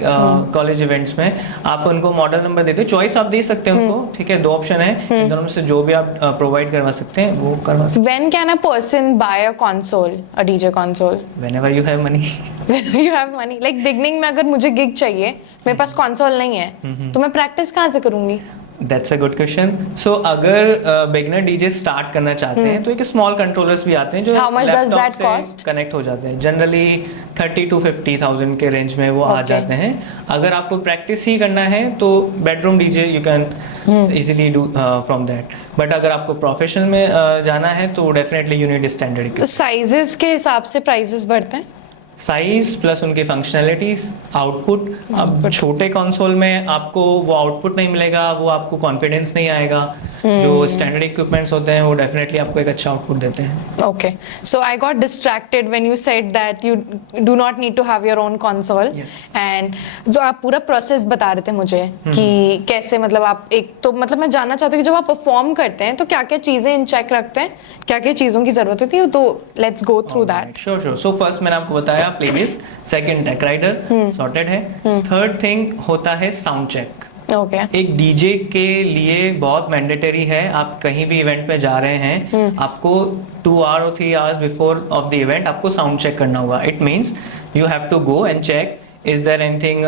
कॉलेज इवेंट्स में आप उनको मॉडल नंबर देते हो, चॉइस आप दे सकते हैं उनको, ठीक है, 2 ऑप्शन है, इन दोनों में से जो भी आप प्रोवाइड करवा सकते हैं वो करवा सकते हैं। When can a person buy a console, a DJ console? Whenever you have money. Whenever you have money. Like beginning में अगर मुझे गिग चाहिए, मेरे पास console नहीं है, तो मैं प्रैक्टिस कहाँ से करूंगी? That's a good question. So अगर बिगिनर डीजे स्टार्ट करना चाहते हैं तो एक स्मॉल कंट्रोलर्स भी आते हैं जो लैपटॉप से कनेक्ट हो जाते हैं, जनरली 30 to 50,000 के रेंज में वो आ जाते हैं। अगर आपको प्रैक्टिस ही करना है तो bedroom DJ you can easily do from that, but अगर आपको प्रोफेशनल में जाना है तो डेफिनेटली यू नीड स्टैंडर्ड। तो साइजेस के हिसाब से प्राइसेस बढ़ते हैं, साइज प्लस उनकी फंक्शनैलिटीज, आउटपुट। अब छोटे कंसोल में आपको वो आउटपुट नहीं मिलेगा, वो आपको कॉन्फिडेंस नहीं आएगा। जो स्टैंडर्ड इक्विपमेंट्स होते हैं वो डेफिनेटली आपको एक अच्छा आउटपुट देते हैं। Okay, so I got distracted when you said that you do not need to have your own console, and जो आप पूरा प्रोसेस बता रहे थे मुझे कि कैसे, मतलब आप एक तो मतलब मैं जानना चाहती हूँ कि जब आप परफॉर्म करते हैं तो क्या क्या चीजें इन चेक रखते हैं, क्या क्या चीजों की जरूरत होती है, तो let's go through that. Sure. So first मैंने आपको बताया playlist, second track rider sorted है, थर्ड थिंग होता है साउंड चेक। Okay. एक डीजे के लिए बहुत मैंडेटरी है, आप कहीं भी इवेंट में जा रहे हैं, आपको 2 hours or 3 hours before of the event आपको साउंड चेक करना होगा। It means you have to go and check is there anything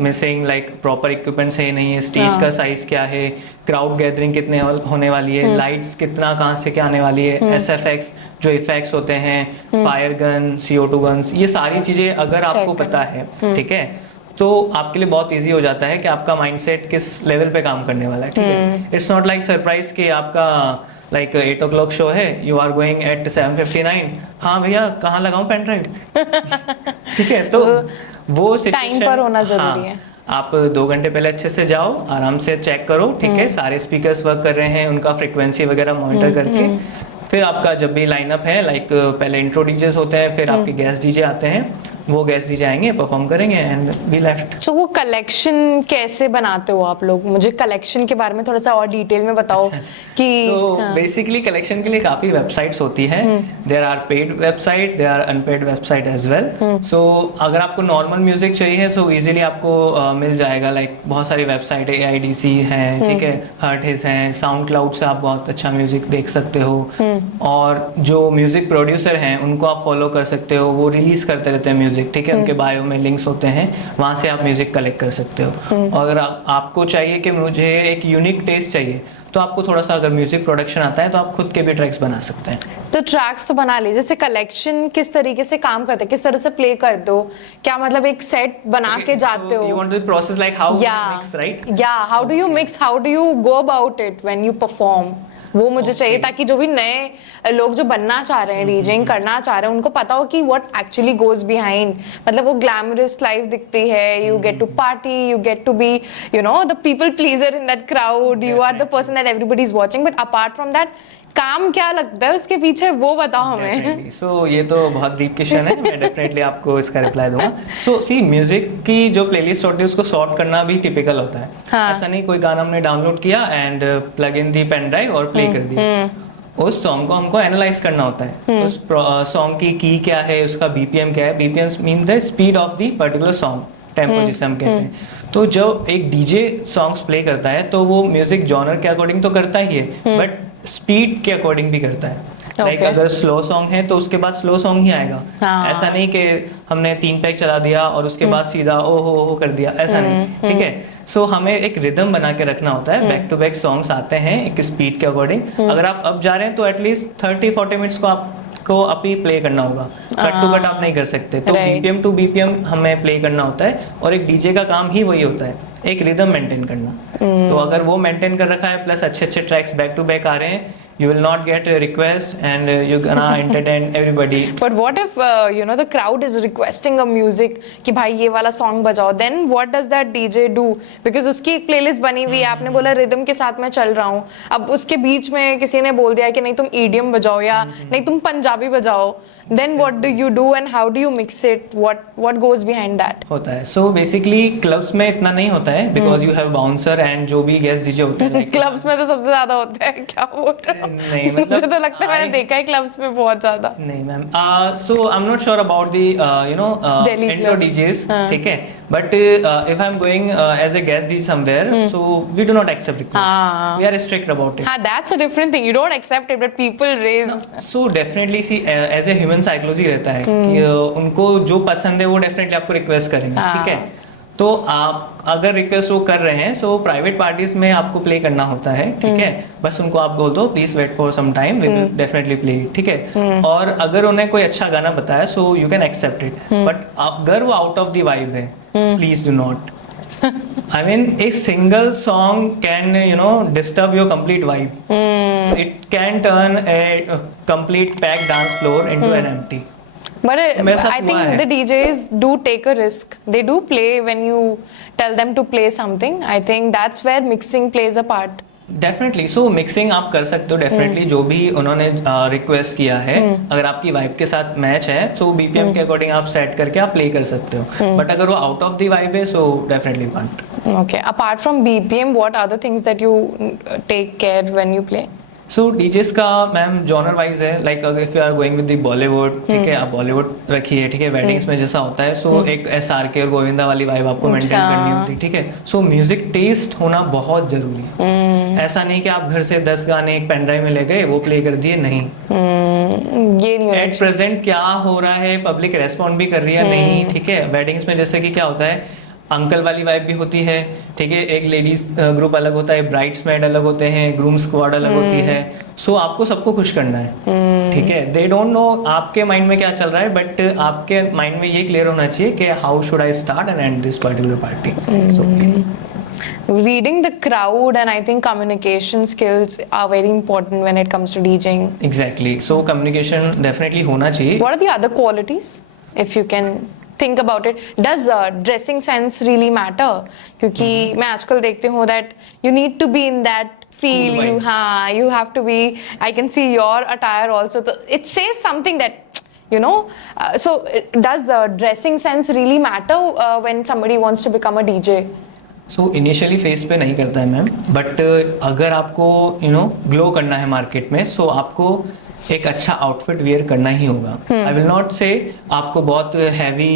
missing, like proper equipments है नहीं है, स्टेज का साइज क्या है, क्राउड गैदरिंग कितने होने वाली है, लाइट्स कितना कहाँ से क्या आने वाली है, SFX जो इफेक्ट्स होते हैं, फायर गन, CO2 गन्स, ये सारी चीजें अगर आपको पता है, ठीक है, तो आपके लिए बहुत इजी हो जाता है कि आपका माइंडसेट किस लेवल पे काम करने वाला है, ठीक है। इट्स नॉट लाइक सरप्राइज कि आपका लाइक 8 o'clock शो है, यू आर गोइंग एट 7:59, हाँ भैया कहाँ लगाऊं पेन ड्राइव, ठीक है, तो वो टाइम पर होना जरूरी है। आप 2 घंटे पहले अच्छे से जाओ, आराम से चेक करो, ठीक है, सारे स्पीकर्स वर्क कर रहे हैं, उनका फ्रीक्वेंसी वगैरह मॉनिटर करके फिर आपका जब भी लाइनअप है, लाइक पहले इंट्रो डीजेस होते हैं, फिर आपके गेस्ट डीजे आते हैं, वो गेस्ट डीजे आएंगे, परफॉर्म करेंगे एंड वी लेफ्ट। सो वो कलेक्शन कैसे बनाते हो आप लोग? मुझे कलेक्शन के बारे में थोड़ा सा और डिटेल में बताओ कि बेसिकली कलेक्शन के लिए काफी वेबसाइट्स होती है, there are paid website, there are unpaid website as well. So अगर आपको नॉर्मल म्यूजिक चाहिए सो इजीली आपको मिल जाएगा, लाइक बहुत सारी वेबसाइट है, AIDC है, ठीक है, हर्टिस है, साउंड क्लाउड से आप बहुत अच्छा म्यूजिक देख सकते हो, और जो म्यूजिक प्रोड्यूसर हैं उनको आप फॉलो कर सकते हो, वो रिलीज करते रहते हैं म्यूजिक, ठीक है, उनके बायो में लिंक्स होते हैं, वहां से आप म्यूजिक कलेक्ट कर सकते हो। और अगर आपको चाहिए कि मुझे एक यूनिक टेस्ट चाहिए तो आपको थोड़ा सा अगर म्यूजिक प्रोडक्शन आता है तो आप खुद के भी ट्रैक्स बना सकते हैं। तो ट्रैक्स तो बना ले, जैसे कलेक्शन किस तरीके से काम करते हैं, किस तरह से प्ले करते हो, क्या मतलब एक सेट बना के जाते हो? You want the process like how you mix, right? Yeah, how do you mix, how do you go about it when you perform? वो मुझे चाहिए ताकि जो भी नए लोग जो बनना चाह रहे हैं, डीजेइंग करना चाह रहे हैं, उनको पता हो कि व्हाट एक्चुअली गोज बिहाइंड। मतलब वो ग्लैमरस लाइफ दिखती है, you get to party, you get to be you know the people pleaser in that crowd, you are the person that everybody is watching, but apart from that काम क्या लगता है उसके पीछे, वो बताओ हमें। सो ये तो बहुत डीप क्वेश्चन है, मैं डेफिनेटली आपको इसका रिप्लाई दूंगा। सो सी म्यूजिक की जो प्लेलिस्ट होती है उसको सॉर्ट करना भी टिपिकल होता है। ऐसा नहीं कोई गाना हमने डाउनलोड किया and plug in the pen drive और प्ले कर दिया, उस सॉन्ग को हमको एनालाइज करना होता है, उस सॉन्ग की क्या है, उसका BPM क्या है, BPM mean the speed of the particular song, tempo जिसे हम कहते हैं। तो जब एक डीजे सॉन्ग्स प्ले करता है तो वो म्यूजिक जॉनर के अकॉर्डिंग तो करता ही है, बट स्पीड के अकॉर्डिंग भी करता है। लाइक अगर स्लो सॉन्ग है तो उसके बाद स्लो सॉन्ग ही आएगा, ऐसा नहीं कि हमने 3 पैक चला दिया और उसके बाद सीधा ओ हो कर दिया, ऐसा नहीं, ठीक है। सो हमें एक रिदम बना के रखना होता है, बैक टू बैक सॉन्ग्स आते हैं एक स्पीड के अकॉर्डिंग। अगर आप अब जा रहे हैं तो एटलीस्ट 30-40 मिनट्स को आप को अभी प्ले करना होगा, कट टू कट आप नहीं कर सकते, तो Right. बीपीएम टू बीपीएम हमें प्ले करना होता है, और एक डीजे का काम ही वही होता है, एक रिदम मेंटेन करना। तो अगर वो मेंटेन कर रखा है, प्लस अच्छे अच्छे ट्रैक्स बैक टू बैक आ रहे हैं, you will not get a request and you're gonna entertain everybody. But what if you know the crowd is requesting a music कि भाई ये वाला song बजाओ, then what does that DJ do? Because उसकी एक playlist बनी हुई है, आपने बोला रिदम के साथ मैं चल रहा हूँ, अब उसके बीच में किसी ने बोल दिया कि नहीं तुम EDM बजाओ या नहीं तुम पंजाबी बजाओ, then what do you do and how do you mix it? What goes behind that? होता है, so basically क्लब्स में इतना नहीं होता है, because you have bouncer and जो भी गेस्ट डीजे होते हैं क्लब्स में तो सबसे ज्यादा होता है, क्या बोल रहे हो? नहीं, मतलब मुझे तो लगता है मैंने देखा है क्लब्स में बहुत ज्यादा। नहीं ma'am, so I'm not sure about the Delhi intro clubs. DJs, हाँ. ठीक है, but if I'm going as a guest DJ somewhere, so we do not accept requests. हाँ. We are strict about it. हाँ, that's a different thing. You don't accept it, but people raise. So definitely see as a human psychology रहता है कि उनको जो पसंद है वो डेफिनेटली आपको रिक्वेस्ट करेंगे, हाँ. ठीक है, तो आप अगर रिक्वेस्ट वो कर रहे हैं, सो प्राइवेट पार्टीज में आपको प्ले करना होता है, ठीक है, बस उनको आप बोल दो please wait for some time, we will definitely play, ठीक है, और अगर उन्हें कोई अच्छा गाना बताया so you can accept it, but अगर वो आउट ऑफ द वाइब है, please do not. I mean, a single song can, disturb your complete vibe. It can turn a complete packed dance floor into an empty. But मेरे साथ I हुआ think है। the DJs do take a risk. They do play when you tell them to play something. I think that's where mixing plays a part. Definitely, so mixing आप कर सकते हो डेफिनेटली, जो भी उन्होंने रिक्वेस्ट किया है, अगर आपकी वाइब के साथ मैच है तो बीपीएम के अकॉर्डिंग आप सेट करके आप प्ले कर सकते हो, बट अगर वो आउट ऑफ द वाइब है so definitely can't. Okay. Apart from BPM, what other things that you take care when you play? So DJs का मैम जॉनर वाइज है, लाइक अगर if you are going with the Bollywood, ठीक है, आप बॉलीवुड रखिए, ठीक है, वेडिंग्स में जैसा होता है, सो एक SRK और गोविंदा वाली वाइब आपको मेंटेन करनी होती है, ठीक है, सो म्यूजिक टेस्ट होना बहुत जरूरी है। ऐसा नहीं कि आप घर से 10 गाने एक पेन ड्राइव में ले गए, वो प्ले कर दिए, नहीं, ये नहीं होना एट प्रेजेंट क्या हो रहा है, पब्लिक रेस्पॉन्ड भी कर रही है, नहीं, ठीक है, वेडिंग्स में जैसे कि क्या होता है, अंकल वाली वाइब भी होती है, ठीक है, एक लेडीज ग्रुप अलग होता है, ब्राइड्समेड अलग होते हैं, ग्रूम स्क्वाड अलग होती है, सो आपको सबको खुश करना है, ठीक है, दे डोंट नो आपके माइंड में क्या चल रहा है, बट आपके माइंड में ये क्लियर होना चाहिए कि how should I start and and this particular party. So reading the crowd and I think communication skills are very important when it comes to DJing. Exactly, so communication definitely होना चाहिए। What are the other qualities, if you can think about it? Does dressing sense really matter? क्योंकि मैं आजकल देखती हूँ that you need to be in that feel. Cool vibe. You have to be. I can see your attire also. It says something that so does dressing sense really matter when somebody wants to become a DJ? So initially face पे नहीं करता है मैम, बट अगर आपको ग्लो करना है मार्केट में, सो आपको एक अच्छा आउटफिट वेयर करना ही होगा। आई विल नॉट से आपको बहुत हैवी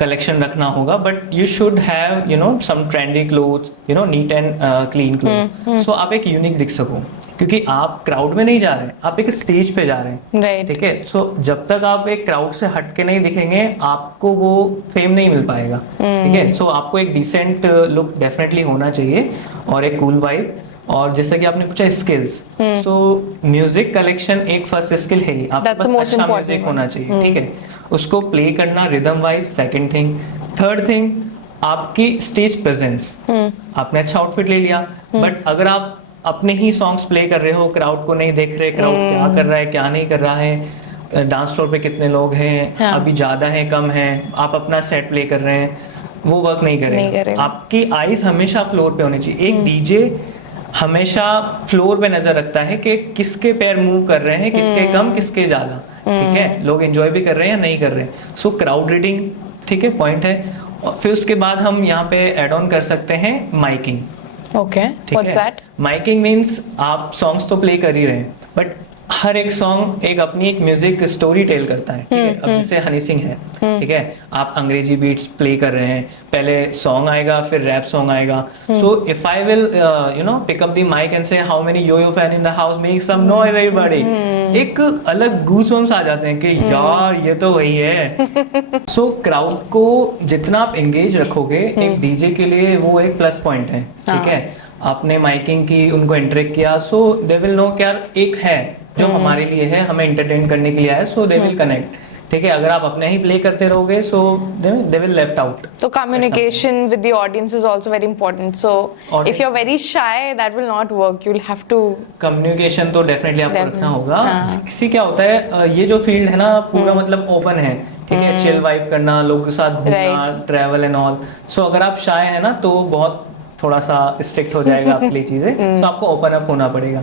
कलेक्शन रखना होगा, but you should have some trendy clothes, neat and clean cloth, so आप एक यूनिक दिख सको, क्योंकि आप क्राउड में नहीं जा रहे हैं, आप एक स्टेज पे जा रहे हैं, Right. ठीक है, सो जब तक आप एक क्राउड से हट के नहीं दिखेंगे, आपको वो फेम नहीं मिल पाएगा, ठीक है, सो आपको एक डिसेंट लुक डेफिनेटली होना चाहिए और एक कूल वाइब, और जैसा कि आपने पूछा स्किल्स, सो म्यूजिक कलेक्शन एक फर्स्ट स्किल है ही, आपके That's the पास most अच्छा important म्यूजिक one. होना चाहिए, ठीक है, उसको प्ले करना rhythm wise, second thing, third thing आपकी स्टेज प्रेजेंस, आपने अच्छा आउटफिट ले लिया, बट अगर आप अपने ही सॉन्ग्स प्ले कर रहे हो, क्राउड को नहीं देख रहे, क्राउड क्या कर रहा है क्या नहीं कर रहा है, डांस फ्लोर पे कितने लोग हैं, हाँ. अभी ज्यादा हैं कम हैं, आप अपना सेट प्ले कर रहे हैं, वो वर्क नहीं करेगा। आपकी आईज हमेशा फ्लोर पे होनी चाहिए। एक डीजे हमेशा फ्लोर पे नजर रखता है कि किसके पैर मूव कर रहे हैं, किसके कम किसके ज्यादा, ठीक है, लोग एंजॉय भी कर रहे हैं या नहीं कर रहे हैं। सो क्राउड रीडिंग, ठीक है, पॉइंट है। और फिर उसके बाद हम यहाँ पे एड ऑन कर सकते हैं miking. Okay, what's that? Miking means आप सॉन्ग्स तो प्ले कर ही रहे हैं, बट हर एक सॉन्ग एक अपनी एक म्यूजिक स्टोरी टेल करता है, ठीक है। अब जैसे हनी सिंह है, ठीक है, आप अंग्रेजी बीट्स प्ले कर रहे हैं, पहले सॉन्ग आएगा फिर रैप सॉन्ग आएगा। So if I will pick up the mic and say how many yo fan in the house, make some noise everybody, एक अलग गूज़बम्स आ जाते हैं कि यार ये तो वही है। सो क्राउड को जितना आप एंगेज रखोगे, एक डीजे के लिए वो एक प्लस पॉइंट है, ठीक है। आपने माइकिंग की, उनको इंटरेक्ट किया, सो दे विल नो कि यार एक है जो हमारे लिए है, हमें एंटरटेन करने के लिए आया, सो दे विल कनेक्ट। ठीक है, अगर आप अपने ही प्ले करते रहोगे सो दे विल लेफ्ट आउट। तो communication with the audience is also very important. So Audience- if you're very shy, that will not work. You'll have to. Communication तो डेफिनेटली आपको Definitely, रखना होगा। हाँ। इससे क्या होता है, ये जो फील्ड है ना पूरा मतलब ओपन है, ठीक है, चिल वाइब करना, लोगों के साथ घूमना, ट्रैवल एंड ऑल। सो अगर आप शाय है ना तो बहुत थोड़ा सा स्ट्रिक्ट हो जाएगा आपके लिए चीजें, तो आपको ओपन अप होना पड़ेगा।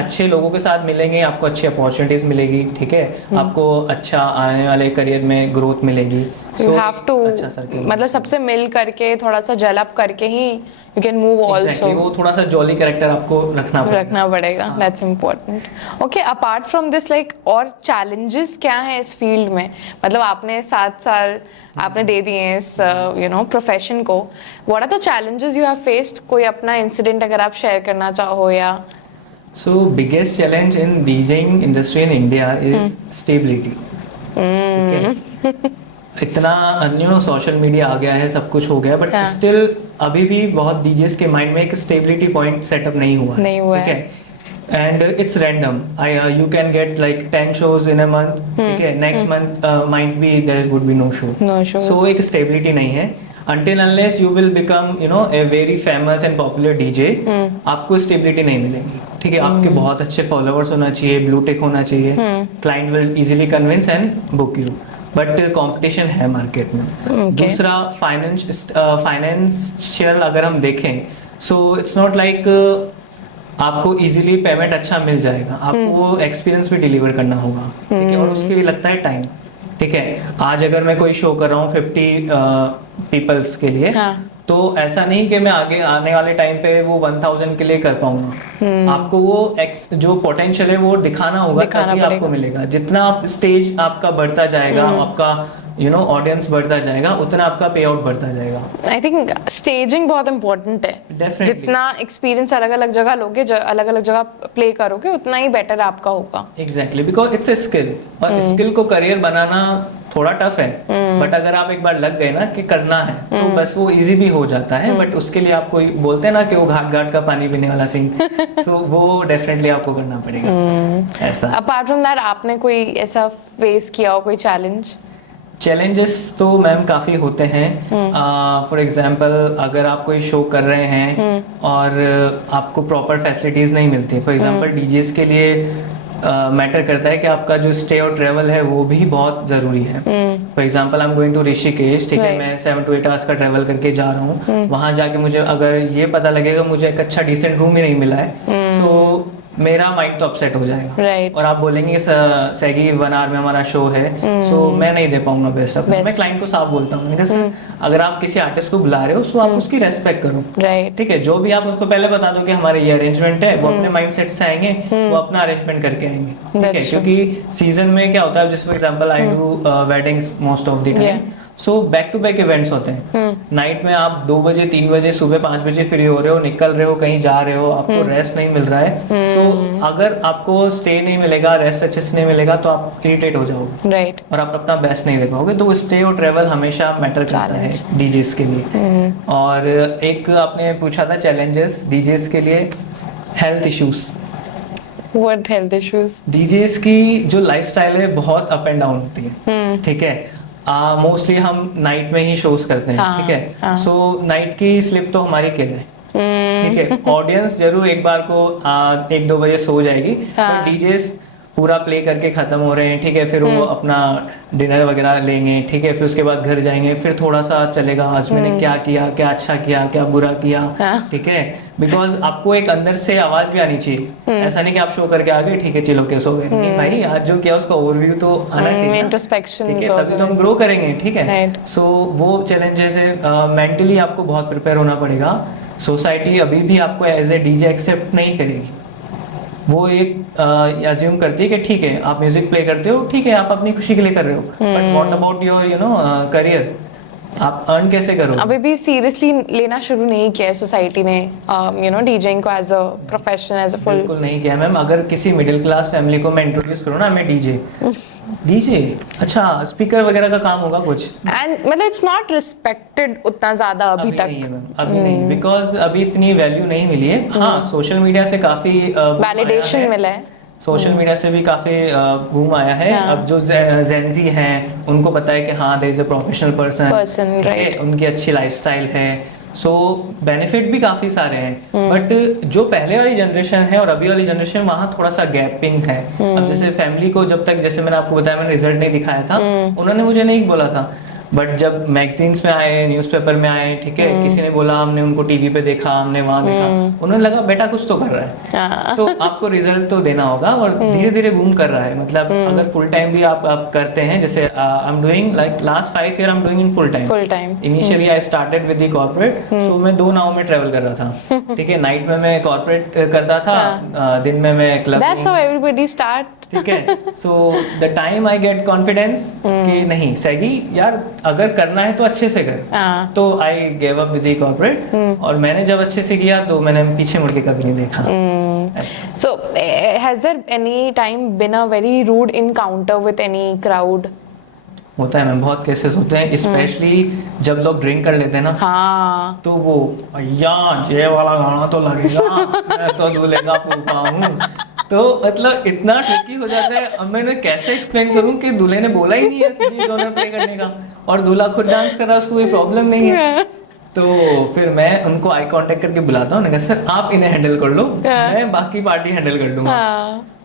अच्छे लोगों के साथ मिलेंगे, आपको अच्छी अपॉर्चुनिटीज मिलेगी, ठीक है, आपको अच्छा आने वाले करियर में ग्रोथ मिलेगी। You have to, अच्छा सर्किल, मतलब सबसे मिल करके थोड़ा सा जलप करके ही you can move also. वो थोड़ा सा जॉली कैरेक्टर आपको रखना पड़ेगा। That's important. Okay, apart from this, like और challenges क्या हैं इस फील्ड में? मतलब आपने 7 साल आपने दे दिए हैं इस प्रोफेशन को। What are the challenges you have faced? कोई अपना इंसिडेंट अगर आप शेयर करना चाहो या? So biggest challenge in DJing industry in India is stability. ठीक है? इतना सोशल मीडिया आ गया है, सब कुछ हो गया, बट स्टिल अभी भी बहुत डीजेस के माइंड में एक स्टेबिलिटी पॉइंट सेटअप नहीं हुआ ठीक है। And it's random, you can get like 10 shows in a month, ठीक है, next month might be there would be no show. So एक स्टेबिलिटी नहीं है। Until unless you will become a very famous and popular DJ, आपको स्टेबिलिटी नहीं मिलेगी। ठीक है, आपके बहुत अच्छे फॉलोअर्स होना चाहिए, ब्लू टिक होना चाहिए, client will easily convince and book you, but competition है मार्केट में। दूसरा फाइनेंशियल अगर हम देखें, सो इट्स नॉट लाइक आपको इजीली पेमेंट अच्छा मिल जाएगा, आपको एक्सपीरियंस भी डिलीवर करना होगा, ठीक है, और उसके भी लगता है टाइम। ठीक है, आज अगर मैं कोई शो कर रहा हूँ 50 पीपल्स के लिए, तो ऐसा नहीं कि मैं आगे आने वाले टाइम पे वो 1000 के लिए कर पाऊंगा। आपको वो जो पोटेंशियल है वो दिखाना होगा, तभी आपको मिलेगा। जितना आप स्टेज आपका बढ़ता जाएगा, आपका ऑडियंस बढ़ता जाएगा, उतना आपका पे आउट बढ़ता जाएगा। आई थिंक स्टेजिंग बहुत इंपॉर्टेंट है। Definitely. जितना एक्सपीरियंस अलग अलग जगह लोगे, अलग अलग जगह प्ले करोगे, उतना ही बेटर आपका होगा। Exactly, because it's a skill, और स्किल को करियर बनाना थोड़ा टफ है, बट अगर आप एक बार लग गए ना कि करना है, तो बस वो इजी भी हो जाता है। बट उसके लिए आप कोई बोलते हैं ना कि वो घाट घाट का पानी पीने वाला सीन, सो वो डेफिनेटली आपको करना पड़ेगा। ऐसा अपार्ट फ्रॉम दैट आपने कोई ऐसा फेस किया हो, कोई चैलेंजेस तो मैम काफ़ी होते हैं। फॉर एग्जांपल, अगर आप कोई शो कर रहे हैं और आपको प्रॉपर फैसिलिटीज़ नहीं मिलती, फॉर एग्जांपल डीजेस के लिए मैटर करता है कि आपका जो स्टे और ट्रेवल है वो भी बहुत ज़रूरी है। For example, I am going to Rishikesh, ठीक है, मैं 7 to 8 आवर्स का ट्रेवल करके जा रहा हूँ, वहाँ जाके मुझे अगर ये पता लगेगा मुझे एक अच्छा डिसेंट रूम ही नहीं मिला है, तो मेरा माइंड तो अपसेट हो जाएगा। और आप बोलेंगे सैगी 1 आवर में हमारा शो है, सो मैं नहीं दे पाऊंगा बेस्ट। मैं क्लाइंट को साफ बोलता हूँ, सर अगर आप किसी आर्टिस्ट को बुला रहे हो, सो आप उसकी रेस्पेक्ट करो, ठीक है, जो भी आप उसको पहले बता दो कि हमारे ये अरेंजमेंट है, वो अपने माइंड सेट से आएंगे, वो अपना अरेंजमेंट करके आएंगे, ठीक है, क्योंकि सीजन में क्या होता है, जैसे for example I do weddings most of the time, so back to back events होते हैं। नाइट में आप 2 बजे 3 बजे सुबह 5 बजे फ्री हो रहे हो, निकल रहे हो, कहीं जा रहे हो, आपको रेस्ट नहीं मिल रहा है, सो अगर आपको स्टे नहीं मिलेगा, रेस्ट अच्छे से नहीं मिलेगा, तो आप इरिटेट हो जाओगे, राइट, और आप अपना बेस्ट नहीं दे पाओगे। तो स्टे और ट्रेवल हमेशा मैटर करता है डीजेस के लिए। और एक आपने पूछा था चैलेंजेस डीजेस के लिए, health issues. What health issues? DJs की जो लाइफस्टाइल है बहुत अप एंड डाउन होती है, ठीक है। मोस्टली हम नाइट में ही शोज करते हैं, ठीक है, सो नाइट की स्लिप तो हमारी किल है, ठीक है। ऑडियंस जरूर एक बार को 1-2 बजे सो जाएगी, तो डीजेस पूरा प्ले करके खत्म हो रहे हैं, ठीक है, फिर वो अपना डिनर वगैरह लेंगे, ठीक है, फिर उसके बाद घर जाएंगे, फिर थोड़ा सा चलेगा आज मैंने क्या किया, क्या अच्छा किया, क्या बुरा किया, ठीक है, बिकॉज आपको एक अंदर से आवाज भी आनी चाहिए। ऐसा नहीं कि आप शो करके आ गए, ठीक है, चलो कैसे हो गए, नहीं भाई, आज जो किया उसका ओवरव्यू तो आना चाहिए, इंट्रोस्पेक्शन, ठीक है, तभी तो हम ग्रो करेंगे, ठीक है। सो वो चैलेंजेस है, मेंटली आपको बहुत प्रिपेयर होना पड़ेगा। सोसाइटी अभी भी आपको एज ए डीजे एक्सेप्ट नहीं करेगी, वो एक अज्यूम करती है कि ठीक है आप म्यूजिक प्ले करते हो, ठीक है, आप अपनी खुशी के लिए कर रहे हो, but what about your career, आप अर्न कैसे करोगे? अभी भी सीरियसली लेना शुरू नहीं किया है सोसाइटी ने, डीजेइंग को as a profession, as a full, बिल्कुल नहीं किया मैम। अगर किसी मिडिल क्लास फैमिली को मैं इंट्रोड्यूस करूँ ना, मैं डीजे अच्छा स्पीकर वगैरह का काम होगा कुछ, एंड मतलब इट्स नॉट रिस्पेक्टेड उतना ज्यादा अभी तक, नहीं है मैम, अभी नहीं, बिकॉज अभी इतनी वैल्यू नहीं मिली है। हाँ, सोशल मीडिया से काफी वैलिडेशन मिला है, सोशल मीडिया से भी काफी बूम आया है। हाँ। अब जो जेंजी हैं उनको पता है कि हाँ there is a professional person, right. उनकी अच्छी लाइफस्टाइल है, सो बेनिफिट भी काफी सारे हैं। बट जो पहले वाली जनरेशन है और अभी वाली जनरेशन, वहाँ थोड़ा सा गैपिंग है। अब जैसे फैमिली को जब तक, जैसे मैंने आपको बताया, मैंने रिजल्ट नहीं दिखाया था, उन्होंने मुझे नहीं बोला था, बट जब मैगजीन्स में आए, न्यूज़पेपर में आए, ठीक है, किसी ने बोला, हमने उनको टीवी पे देखा, हमने वहां देखा, उन्होंने लगा बेटा कुछ तो कर रहा है, तो आपको रिजल्ट तो देना होगा। और धीरे धीरे बूम कर रहा है। मतलब अगर फुल टाइम भी आप करते हैं, जैसे I am doing like last 5 year I am doing in full time. Initially I started with the corporate, so मैं 2 नाव में ट्रेवल कर रहा था, ठीक है। नाइट में मैं कॉर्पोरेट करता था, दिन में मैं club, that's how everybody start, ठीक है। So the time I get confidence कि नहीं सैगी यार, अगर करना है तो अच्छे से कर, तो I gave up with the corporate. और मैंने जब अच्छे से किया तो मैंने पीछे मुड़ के कभी नहीं देखा। So has there any time been a very rude encounter with any crowd? होता है मैम, बहुत केसेस होते हैं, स्पेशली जब लोग ड्रिंक कर लेते हैं ना, हाँ, तो वो भैया ये वाला गाना तो लगेगा, मैं तो दूल्हे का फूफा हूँ, तो मतलब इतना ट्रिकी हो जाता है। अब मैं कैसे एक्सप्लेन करूं कि दूल्हे ने बोला ही नहीं है सीधी डोनर प्ले करने का, और दूल्हा खुद डांस कर रहा है, उसको कोई प्रॉब्लम नहीं है। तो फिर मैं उनको आई कांटेक्ट करके बुलाता हूँ, कहा सर आप इन्हें हैंडल कर लो, मैं बाकी पार्टी हैंडल कर लूंगा।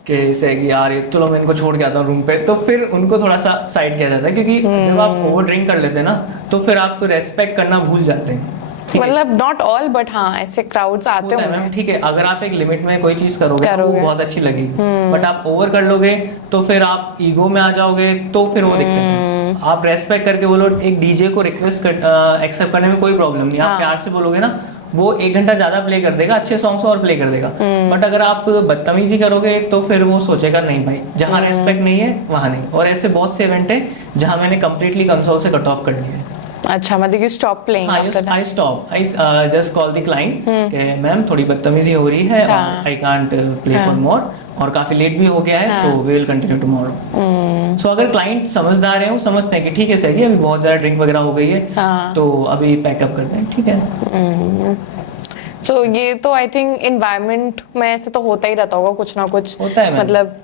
कि इसे कि यार ये चलो मैं इनको छोड़ के आता हूँ रूम पे, तो फिर उनको थोड़ा सा साइड किया जाता है, क्योंकि जब आप ओवर ड्रिंक कर लेते हैं ना, तो फिर आपको रेस्पेक्ट करना भूल जाते हैं। मतलब नॉट ऑल, बट हाँ ऐसे क्राउड्स आते हैं। ठीक है, अगर आप एक लिमिट में कोई चीज करोगे तो वो बहुत अच्छी लगेगी, बट आप ओवर कर लोगे तो फिर आप ईगो में आ जाओगे, तो फिर वो दिक्कत है। आप रेस्पेक्ट करके बोलो, एक डीजे को रिक्वेस्ट एक्सेप्ट करने में कोई प्रॉब्लम नहीं। आप प्यार से बोलोगे ना, वो 1 घंटा ज्यादा प्ले कर देगा, अच्छे सॉन्ग्स और प्ले कर देगा। बट अगर आप बदतमीजी करोगे तो फिर वो सोचेगा नहीं भाई, जहाँ रेस्पेक्ट नहीं है वहां नहीं। और ऐसे बहुत से इवेंट है जहाँ मैंने कंप्लीटली कंसोल से कट ऑफ कर दिया है। अच्छा, मतलब you stop playing after that? I stop, I just call the client कि मैम थोड़ी बदतमीजी हो रही है, I can't play for more, और काफी लेट भी हो गया है, so we will continue tomorrow. So अगर क्लाइंट समझदार है, वो समझते हैं कि ठीक है सही, अभी बहुत ज्यादा ड्रिंक वगैरह हो गई है, तो अभी पैकअप करते हैं, ठीक है। सो ये तो आई थिंक एनवायरनमेंट में ऐसे तो होता ही रहता होगा, कुछ ना कुछ होता है, मतलब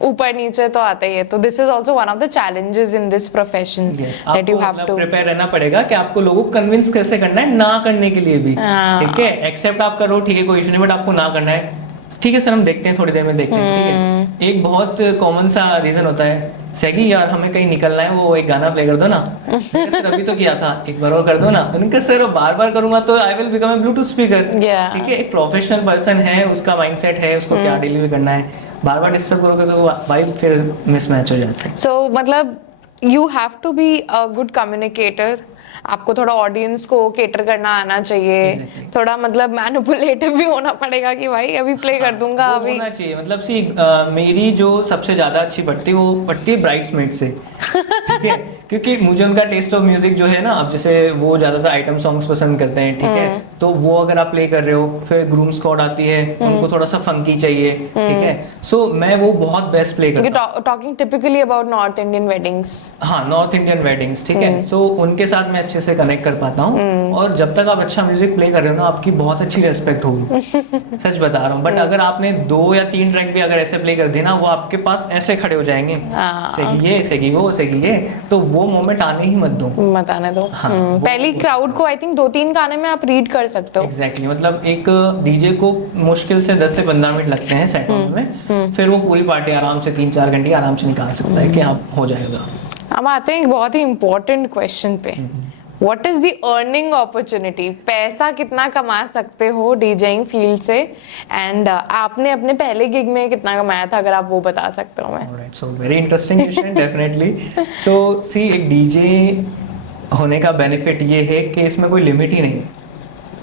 ऊपर नीचे तो आता ही है। तो this is also one of the challenges in this profession that you have to prepare रहना पड़ेगा कि आपको लोगों को कन्विंस कैसे करना है ना करने के लिए भी, ठीक है। एक्सेप्ट आप करो, ठीक है, कोई इशू नहीं, बट आपको ना करना है, ठीक है सर हम देखते हैं, थोड़ी देर में देखते हैं, ठीक है। एक बहुत कॉमन सा रीजन होता है, सैगी यार हमें कहीं निकलना है, वो एक गाना प्ले कर दो ना। सर अभी तो किया था, एक बार और कर दो ना। उनका सर बार बार करूंगा तो I will become a Bluetooth speaker, ठीक है। एक प्रोफेशनल पर्सन है, उसका माइंडसेट है, उसको क्या डिलीवर करना है, बार बार डिस्टर्ब करोगे तो वाइब फिर मिसमैच हो जाता है। सो मतलब you have to be a good communicator, आपको थोड़ा ऑडियंस को केटर करना आना चाहिए, थोड़ा मतलब मैनिपुलेटिव भी होना पड़ेगा कि भाई अभी प्ले कर दूंगा, अभी होना चाहिए। मतलब सी मेरी जो सबसे ज्यादा अच्छी पड़ती है वो पड़ती है ब्राइड्समेड से, ठीक है, क्योंकि मुझे उनका टेस्ट ऑफ म्यूजिक जो है ना, अब जैसे वो ज्यादातर आइटम सॉन्ग्स पसंद करते हैं, ठीक है, तो वो अगर आप प्ले कर रहे हो, फिर ग्रूम स्क्वाड आती है, उनको थोड़ा सा फंकी चाहिए, ठीक है, सो मैं वो बहुत बेस्ट प्ले करता हूं। Talking typically about north Indian weddings, हाँ नॉर्थ इंडियन वेडिंग्स, ठीक है, सो उनके साथ मैं अच्छे से कनेक्ट कर पाता हूँ। और जब तक आप अच्छा म्यूजिक प्ले कर रहे हो ना, आपकी बहुत अच्छी रेस्पेक्ट होगी, सच बता रहा हूँ। बट अगर आपने 2 या 3 ट्रैक भी अगर ऐसे प्ले कर दिए ना, वो आपके पास ऐसे खड़े हो जाएंगे, सेगी ये सेगी वो सेगी ये, तो वो मोमेंट आने ही मत दो, मत आने दो। हाँ, पहली क्राउड को आई थिंक 2-3 गाने में आप रीड कर सकते हो। एग्जैक्टली, मतलब एक डीजे को मुश्किल से 10 से 15 मिनट लगते हैं सेट होने में, फिर वो पूरी पार्टी आराम से 3-4 घंटे आराम से निकाल सकता है कि हाँ हो जाएगा। हम आते हैं एक बहुत ही इंपॉर्टेंट क्वेश्चन पे, what is the earning opportunity? पैसा कितना कमा सकते हो डीजेइंग फील्ड से, एंड आपने अपने पहले गिग में कितना कमाया था, अगर आप वो बता सकते हो। मैं alright, so very interesting question, definitely. So see एक डीजे होने का बेनिफिट ये है कि इसमें कोई लिमिट ही नहीं है।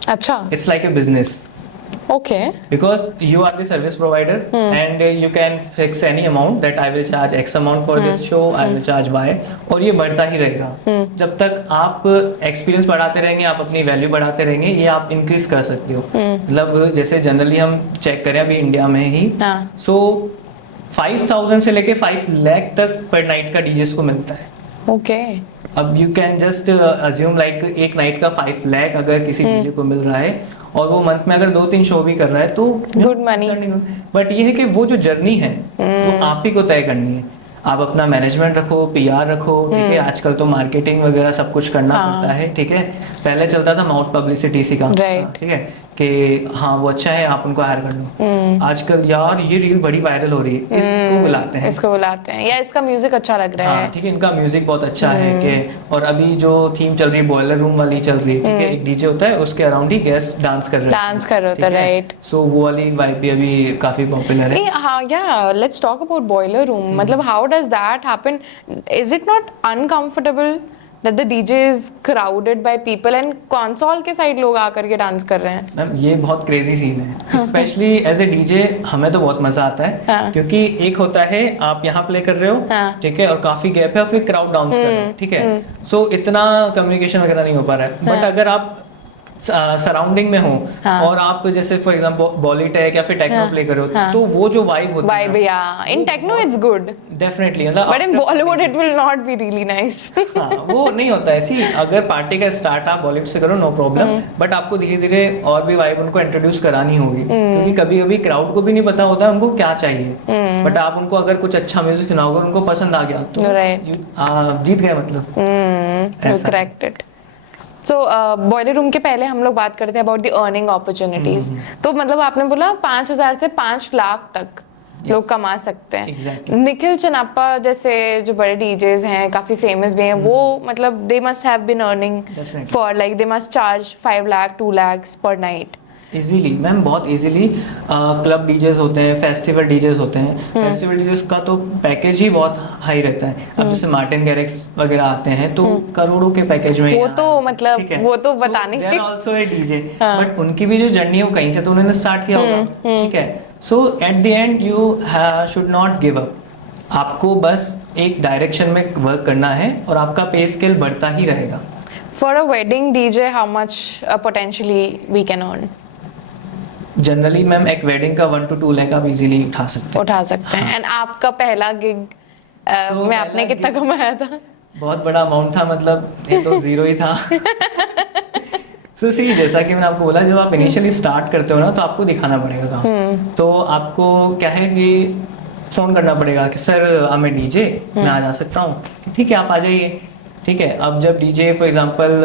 अच्छा, it's like a business, okay, because you are the service provider and you can fix any amount that I will charge X amount for this show, I will charge Y, और ये बढ़ता ही रहेगा जब तक आप एक्सपीरियंस बढ़ाते रहेंगे, आप अपनी वैल्यू बढ़ाते रहेंगे, ये आप इंक्रीज कर सकते हो। मतलब जैसे जनरली हम चेक करें अभी इंडिया में ही, सो 5,000 से लेके 5 लाख तक पर नाइट का डीजेस को मिलता है, ओके। अब you can just assume like एक नाइट का 5 लाख अगर किसी डीजे को मिल रहा है और वो मंथ में अगर 2-3 शो भी कर रहा है तो Good money. बट ये है कि वो जो जर्नी है वो आप ही को तय करनी है। आप अपना मैनेजमेंट रखो, पीआर रखो, ठीक है। आजकल तो मार्केटिंग वगैरह सब कुछ करना पड़ता है, ठीक है। पहले चलता था माउथ पब्लिसिटी इसी का, Right. ठीक है, कि हाँ वो अच्छा है आप उनको हायर कर लो। आजकल यार ये रील बड़ी वायरल हो रही है, इसको बुलाते हैं, इसको बुलाते हैं, या इसका म्यूजिक अच्छा लग रहा है। ठीक है, इनका म्यूजिक बहुत अच्छा है कि, और अभी जो थीम चल रही है बॉयलर रूम वाली चल रही है, ठीक है। एक डीजे होता है उसके अराउंड ही गेस्ट डांस कर रहे होते हैं, राइट। सो वो वाली वाइब भी अभी काफी पॉपुलर है। हाँ, या let's talk about boiler room. मतलब how does that happen? Is it not uncomfortable that the DJ is crowded by people and console के साइड लोग आकर के डांस कर रहे हैं? मैम ये बहुत क्रेजी सीन है, स्पेशली एज ए डीजे हमें तो बहुत मजा आता है। हाँ. क्योंकि एक होता है आप यहाँ प्ले कर रहे हो, हाँ. ठीक है, और काफी गैप है और फिर क्राउड डांस कर रहे हैं, ठीक है। सो इतना कम्युनिकेशन वगैरह नहीं हो पा रहा है। बट अगर आप सराउंडिंग में हो और आप जैसे फॉर एग्जांपल बॉलीटेक या फिर टेक्नो प्ले करो, तो वो जो वाइब होती है, वाइब, या इन टेक्नो इट्स गुड डेफिनेटली, मतलब but in Bollywood it will not be really nice. हाँ, वो नहीं होता है। ऐसी अगर पार्टी का स्टार्ट आप बॉलीवुड से करो नो प्रॉब्लम, बट आपको धीरे धीरे और भी वाइब उनको इंट्रोड्यूस करानी होगी, क्योंकि कभी कभी क्राउड को भी नहीं पता होता है उनको क्या चाहिए, बट आप उनको अगर कुछ अच्छा म्यूजिक सुनाओगे उनको पसंद आ गया तो जीत गए, मतलब करेक्टेड। सो बॉयलर रूम के पहले हम लोग बात करते हैं अबाउट द अर्निंग अपॉर्चुनिटीज। तो मतलब आपने बोला 5,000 से 5 लाख तक लोग कमा सकते हैं। Exactly. निखिल चनाप्पा जैसे जो बड़े डीजेस हैं, काफी फेमस भी हैं, वो मतलब they must have been earning for like they must charge 5 lakh 2 lakhs पर नाइट। इजीली मैम, बहुत इजीली। क्लब डीजेस होते हैं, फेस्टिवल डीजेस होते हैं, फेस्टिवल डीजेस का तो पैकेज ही बहुत हाई रहता है। अब जैसे मार्टिन गैरिक्स वगैरह आते हैं तो करोड़ों के पैकेज में, वो तो मतलब वो तो बताने के आल्सो ए डीजे, बट उनकी भी जो जर्नी है वो कहीं से तो उन्होंने स्टार्ट किया होगा, ठीक है। So at the end you should not give up. आपको बस एक डायरेक्शन में वर्क करना है और आपका पे स्केल बढ़ता ही रहेगा। For a wedding DJ how much potentially we can earn? Generally ma'am एक वेडिंग का 1 to 2 लाख आप इजीली उठा सकते हैं। एंड आपका पहला गिग में आपने कितना कमाया था? बहुत बड़ा अमाउंट था, मतलब ये तो जीरो ही था। सो सी, जैसा कि मैंने आपको बोला, जब आप इनिशियली स्टार्ट करते हो ना तो आपको दिखाना पड़ेगा काम। तो आपको क्या है कि फोन करना पड़ेगा कि सर मैं डीजे, मैं आ जा सकता हूँ, ठीक है आप आ जाइए, ठीक है। अब जब डीजे फॉर एग्जांपल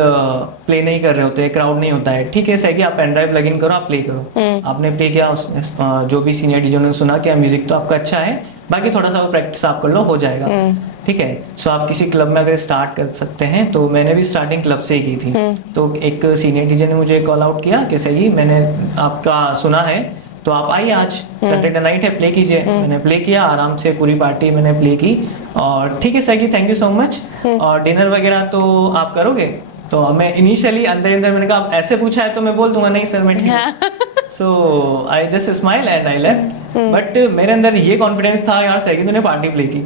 प्ले नहीं कर रहे होते, क्राउड नहीं होता है, ठीक है, सही, आप पेन ड्राइव लॉगिन करो, आप प्ले करो। आपने प्ले किया, जो भी सीनियर डीजे ने सुना कि म्यूजिक तो आपका अच्छा है, बाकी थोड़ा सा वो प्रैक्टिस आप कर लो, हो जाएगा, ठीक है। सो आप किसी क्लब में अगर स्टार्ट कर सकते हैं, तो मैंने भी स्टार्टिंग क्लब से ही की थी। तो एक सीनियर डीजे ने मुझे कॉल आउट किया कि सही मैंने आपका सुना है, तो आप आइए, आज सैटरडे नाइट है, प्ले कीजिए। मैंने प्ले किया, आराम से पूरी पार्टी मैंने प्ले की, और ठीक है सर की थैंक यू सो मच, और डिनर वगैरह तो आप करोगे? तो मैं इनिशियली अंदर मैंने कहा ऐसे पूछा है तो मैं बोल दूंगा नहीं सर मैं ठीक। So I just smile and I left. But मेरे अंदर ये कॉन्फिडेंस था यार सही तूने पार्टी प्ले की,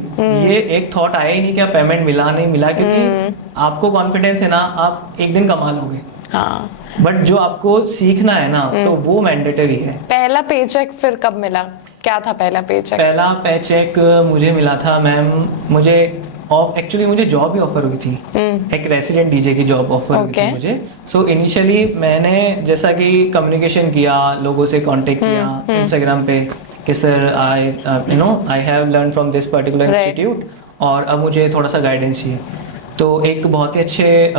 ये एक थॉट आया ही नहीं कि पेमेंट मिला नहीं मिला, क्योंकि आपको कॉन्फिडेंस है ना, आप एक दिन कमा लोगे। हाँ, बट जो आपको सीखना है ना तो वो मैंडेटरी है। पहला पेचेक फिर कब मिला? क्या था पहला पेचेक? पहला पेचेक मुझे मिला था मैम, मुझे एक्चुअली मुझे जॉब भी ऑफर हुई थी, एक रेसिडेंट डीजे की जॉब ऑफर हुई थी मुझे। सो इनिशियली मैंने जैसा कि कम्युनिकेशन किया, लोगों से कांटेक्ट किया इंस्टाग्राम पे कि sir I have learn from this particular institute और अब मुझे थोड़ा सा गाइडेंस चाहिए। तो एक बहुत ही अच्छे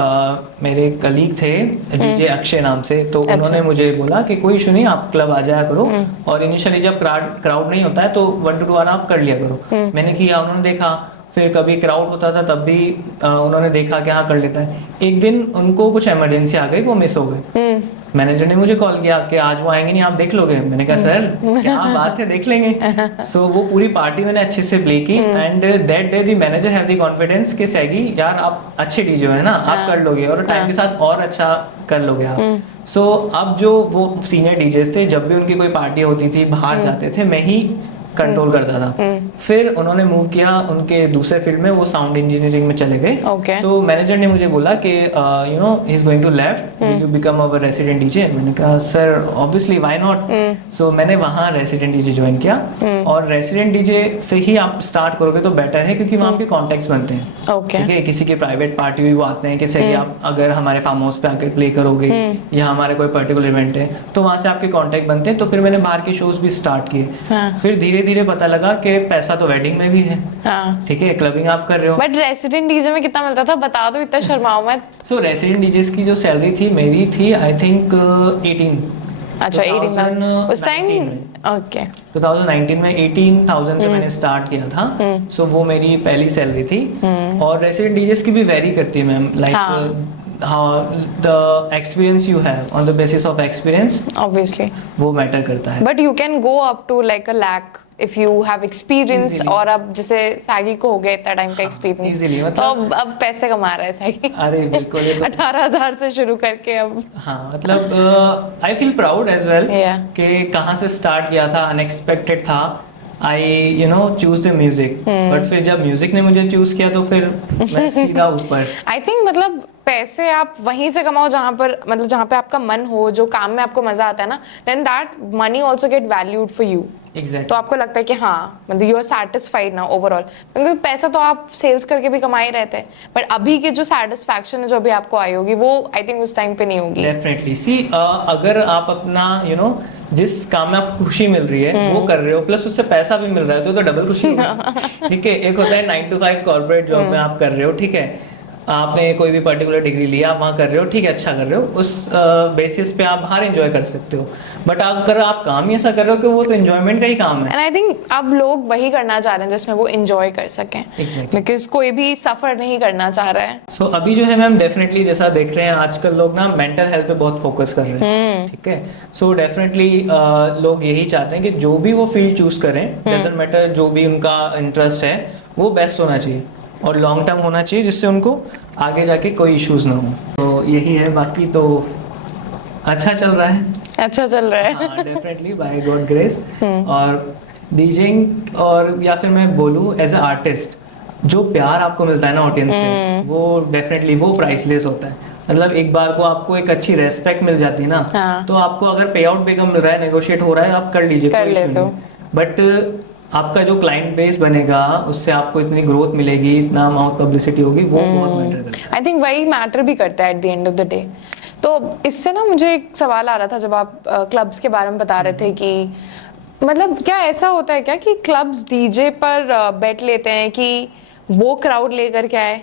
मेरे कलीग थे डीजे अक्षय नाम से, तो उन्होंने मुझे बोला कि कोई इशू नहीं, आप क्लब आ जाया करो, और इनिशियली जब क्राउड नहीं होता है तो 1 to 2 आवर आप कर लिया करो। मैंने किया, उन्होंने देखा, फिर कभी क्राउड होता था तब भी उन्होंने देखा कि हाँ कर लेता है। एक दिन उनको कुछ इमरजेंसी आ गई, वो मिस हो गए। मैनेजर ने मुझे कॉल किया कि आज वो आएंगे नहीं, आप देख लोगे? मैंने कहा सर क्या बात है, देख लेंगे। सो वो पूरी पार्टी मैंने अच्छे से प्ले की, and that day the manager have the confidence कि सैगी यार आप अच्छे डीजे है ना, आप कर लोगे और टाइम के साथ और अच्छा कर लोगे आप। सो अब जो वो सीनियर डीजेस थे, जब भी उनकी कोई पार्टी होती थी, बाहर जाते थे, मैं ही कंट्रोल करता था। फिर उन्होंने मूव किया उनके दूसरे फील्ड में, वो साउंड इंजीनियरिंग में चले गए। Okay. तो मैनेजर ने मुझे बोला कि you know he is going to left, will you become our resident DJ. मैंने कहा sir obviously why not. So मैंने वहाँ रेसिडेंट डीजे ज्वाइन किया, और रेसिडेंट डीजे से ही आप स्टार्ट करोगे तो बेटर है, क्योंकि वहाँ पे कॉन्टेक्ट्स बनते हैं। Okay. ठीक है, किसी की प्राइवेट पार्टी हुई वो आते हैं कि सही आप अगर हमारे फार्म हाउस पे आकर प्ले करोगे या हमारे कोई पर्टिकुलर इवेंट है, तो वहाँ से आपके कॉन्टेक्ट बनते हैं। तो फिर मैंने बाहर के शोज भी स्टार्ट किए। हाँ. फिर धीरे धीरे पता लगा कि पैसा तो वेडिंग में भी है। हाँ. ठीक है, क्लबिंग आप कर रहे हो। बट रेसिडेंट डीजे में कितना मिलता था बता दो, इतना शर्माओ मत। सो रेसिडेंट डीजेस की जो सैलरी थी मेरी थी आई थिंक 18। अच्छा 18,000 उस टाइम। 2019 में। ओके 2019 में 18,000 से मैंने स्टार्ट किया था। सो वो मेरी पहली सैलरी थी। और रेसिडेंट डीजेस की भी वेरी करती है ma'am, like how the experience you have, on the basis of experience, obviously वो मैटर करता है। but you can go up to like a lakh if you have experience। Easily. और अब जैसे सैगी को हो गया इतना टाइम का एक्सपीरियंस, easily, तो अब पैसे कमा रहा है सैगी। अरे बिल्कुल, ये तो 18,000 से शुरू करके अब। हाँ मतलब I feel proud as well Yeah. कि कहाँ से स्टार्ट किया था, अनएक्सपेक्टेड था। I you know choose the music, but फिर जब म्यूजिक ने मुझे चूज किया तो फिर मैं सीधा ऊपर। आई थिंक मतलब पैसे आप वहीं से कमाओ जहाँ पर, मतलब जहाँ पे आपका मन हो, जो काम में आपको मजा आता है ना, then that money also get valued for you. Exactly. तो आपको लगता है कि हाँ मतलब यू आर सेटिस्फाइड ना ओवरऑल, क्योंकि पैसा तो आप सेल्स करके भी कमा ही रहते हैं, बट अभी की जो सेटिस्फैक्शन है जो अभी आपको आई होगी वो आई थिंक उस टाइम पे नहीं होगी। डेफिनेटली सी अगर आप अपना यू नो जिस काम में आपको खुशी मिल रही है वो कर रहे हो, प्लस उससे पैसा भी मिल रहा है, तो डबल खुशी होगी। ठीक है, एक होता है 9 to 5 कॉर्पोरेट जॉब में आप कर रहे हो, ठीक है, आपने कोई भी पर्टिकुलर डिग्री लिया, आप वहाँ कर रहे हो, ठीक है, अच्छा कर रहे हो, उस बेसिस पे आप बाहर एंजॉय कर सकते हो। बट अगर आप काम ही ऐसा कर रहे हो कि वो तो एंजॉयमेंट का ही काम है। एंड आई थिंक अब लोग वही करना चाह रहे हैं जिसमें वो एंजॉय कर सकें, Exactly. बिकॉज कोई भी सफर नहीं करना चाह रहा है। सो अभी जो है मैम डेफिनेटली जैसा देख रहे हैं आजकल लोग ना मेंटल हेल्थ पे बहुत फोकस कर रहे हैं। ठीक है, सो डेफिनेटली लोग यही चाहते हैं कि जो भी वो फील्ड चूज करें, डजंट मैटर, जो भी उनका इंटरेस्ट है वो बेस्ट होना चाहिए और लॉन्ग टर्म होना चाहिए, जिससे उनको आगे जाके कोई इश्यूज ना हो। तो यही है, बाकी तो अच्छा चल रहा है। अच्छा चल रहा है। हाँ डेफिनेटली बाय गॉड ग्रेस। और डीजिंग और या फिर मैं बोलूँ एज अ आर्टिस्ट, जो प्यार आपको मिलता है ना ऑडियंस से, वो डेफिनेटली वो प्राइसलेस होता है। मतलब एक बार को आपको एक अच्छी रेस्पेक्ट मिल जाती है ना, हाँ। तो आपको अगर पे आउट भी कम मिल रहा है, नेगोशिएट हो रहा है, आप कर लीजिए, कर लेते हो। बट आपका जो क्लाइंट बेस बनेगा, उससे आपको इतनी ग्रोथ मिलेगी, इतना माउथ पब्लिसिटी होगी, वो बहुत मैटर करता है। आई थिंक वही मैटर भी करता है eight the end of the day. तो इससे ना मुझे एक सवाल आ रहा था जब आप क्लब्स के बारे में बता रहे थे कि मतलब क्या ऐसा होता है क्या कि क्लब्स डीजे पर बेट लेते हैं कि वो क्राउड लेकर के आए?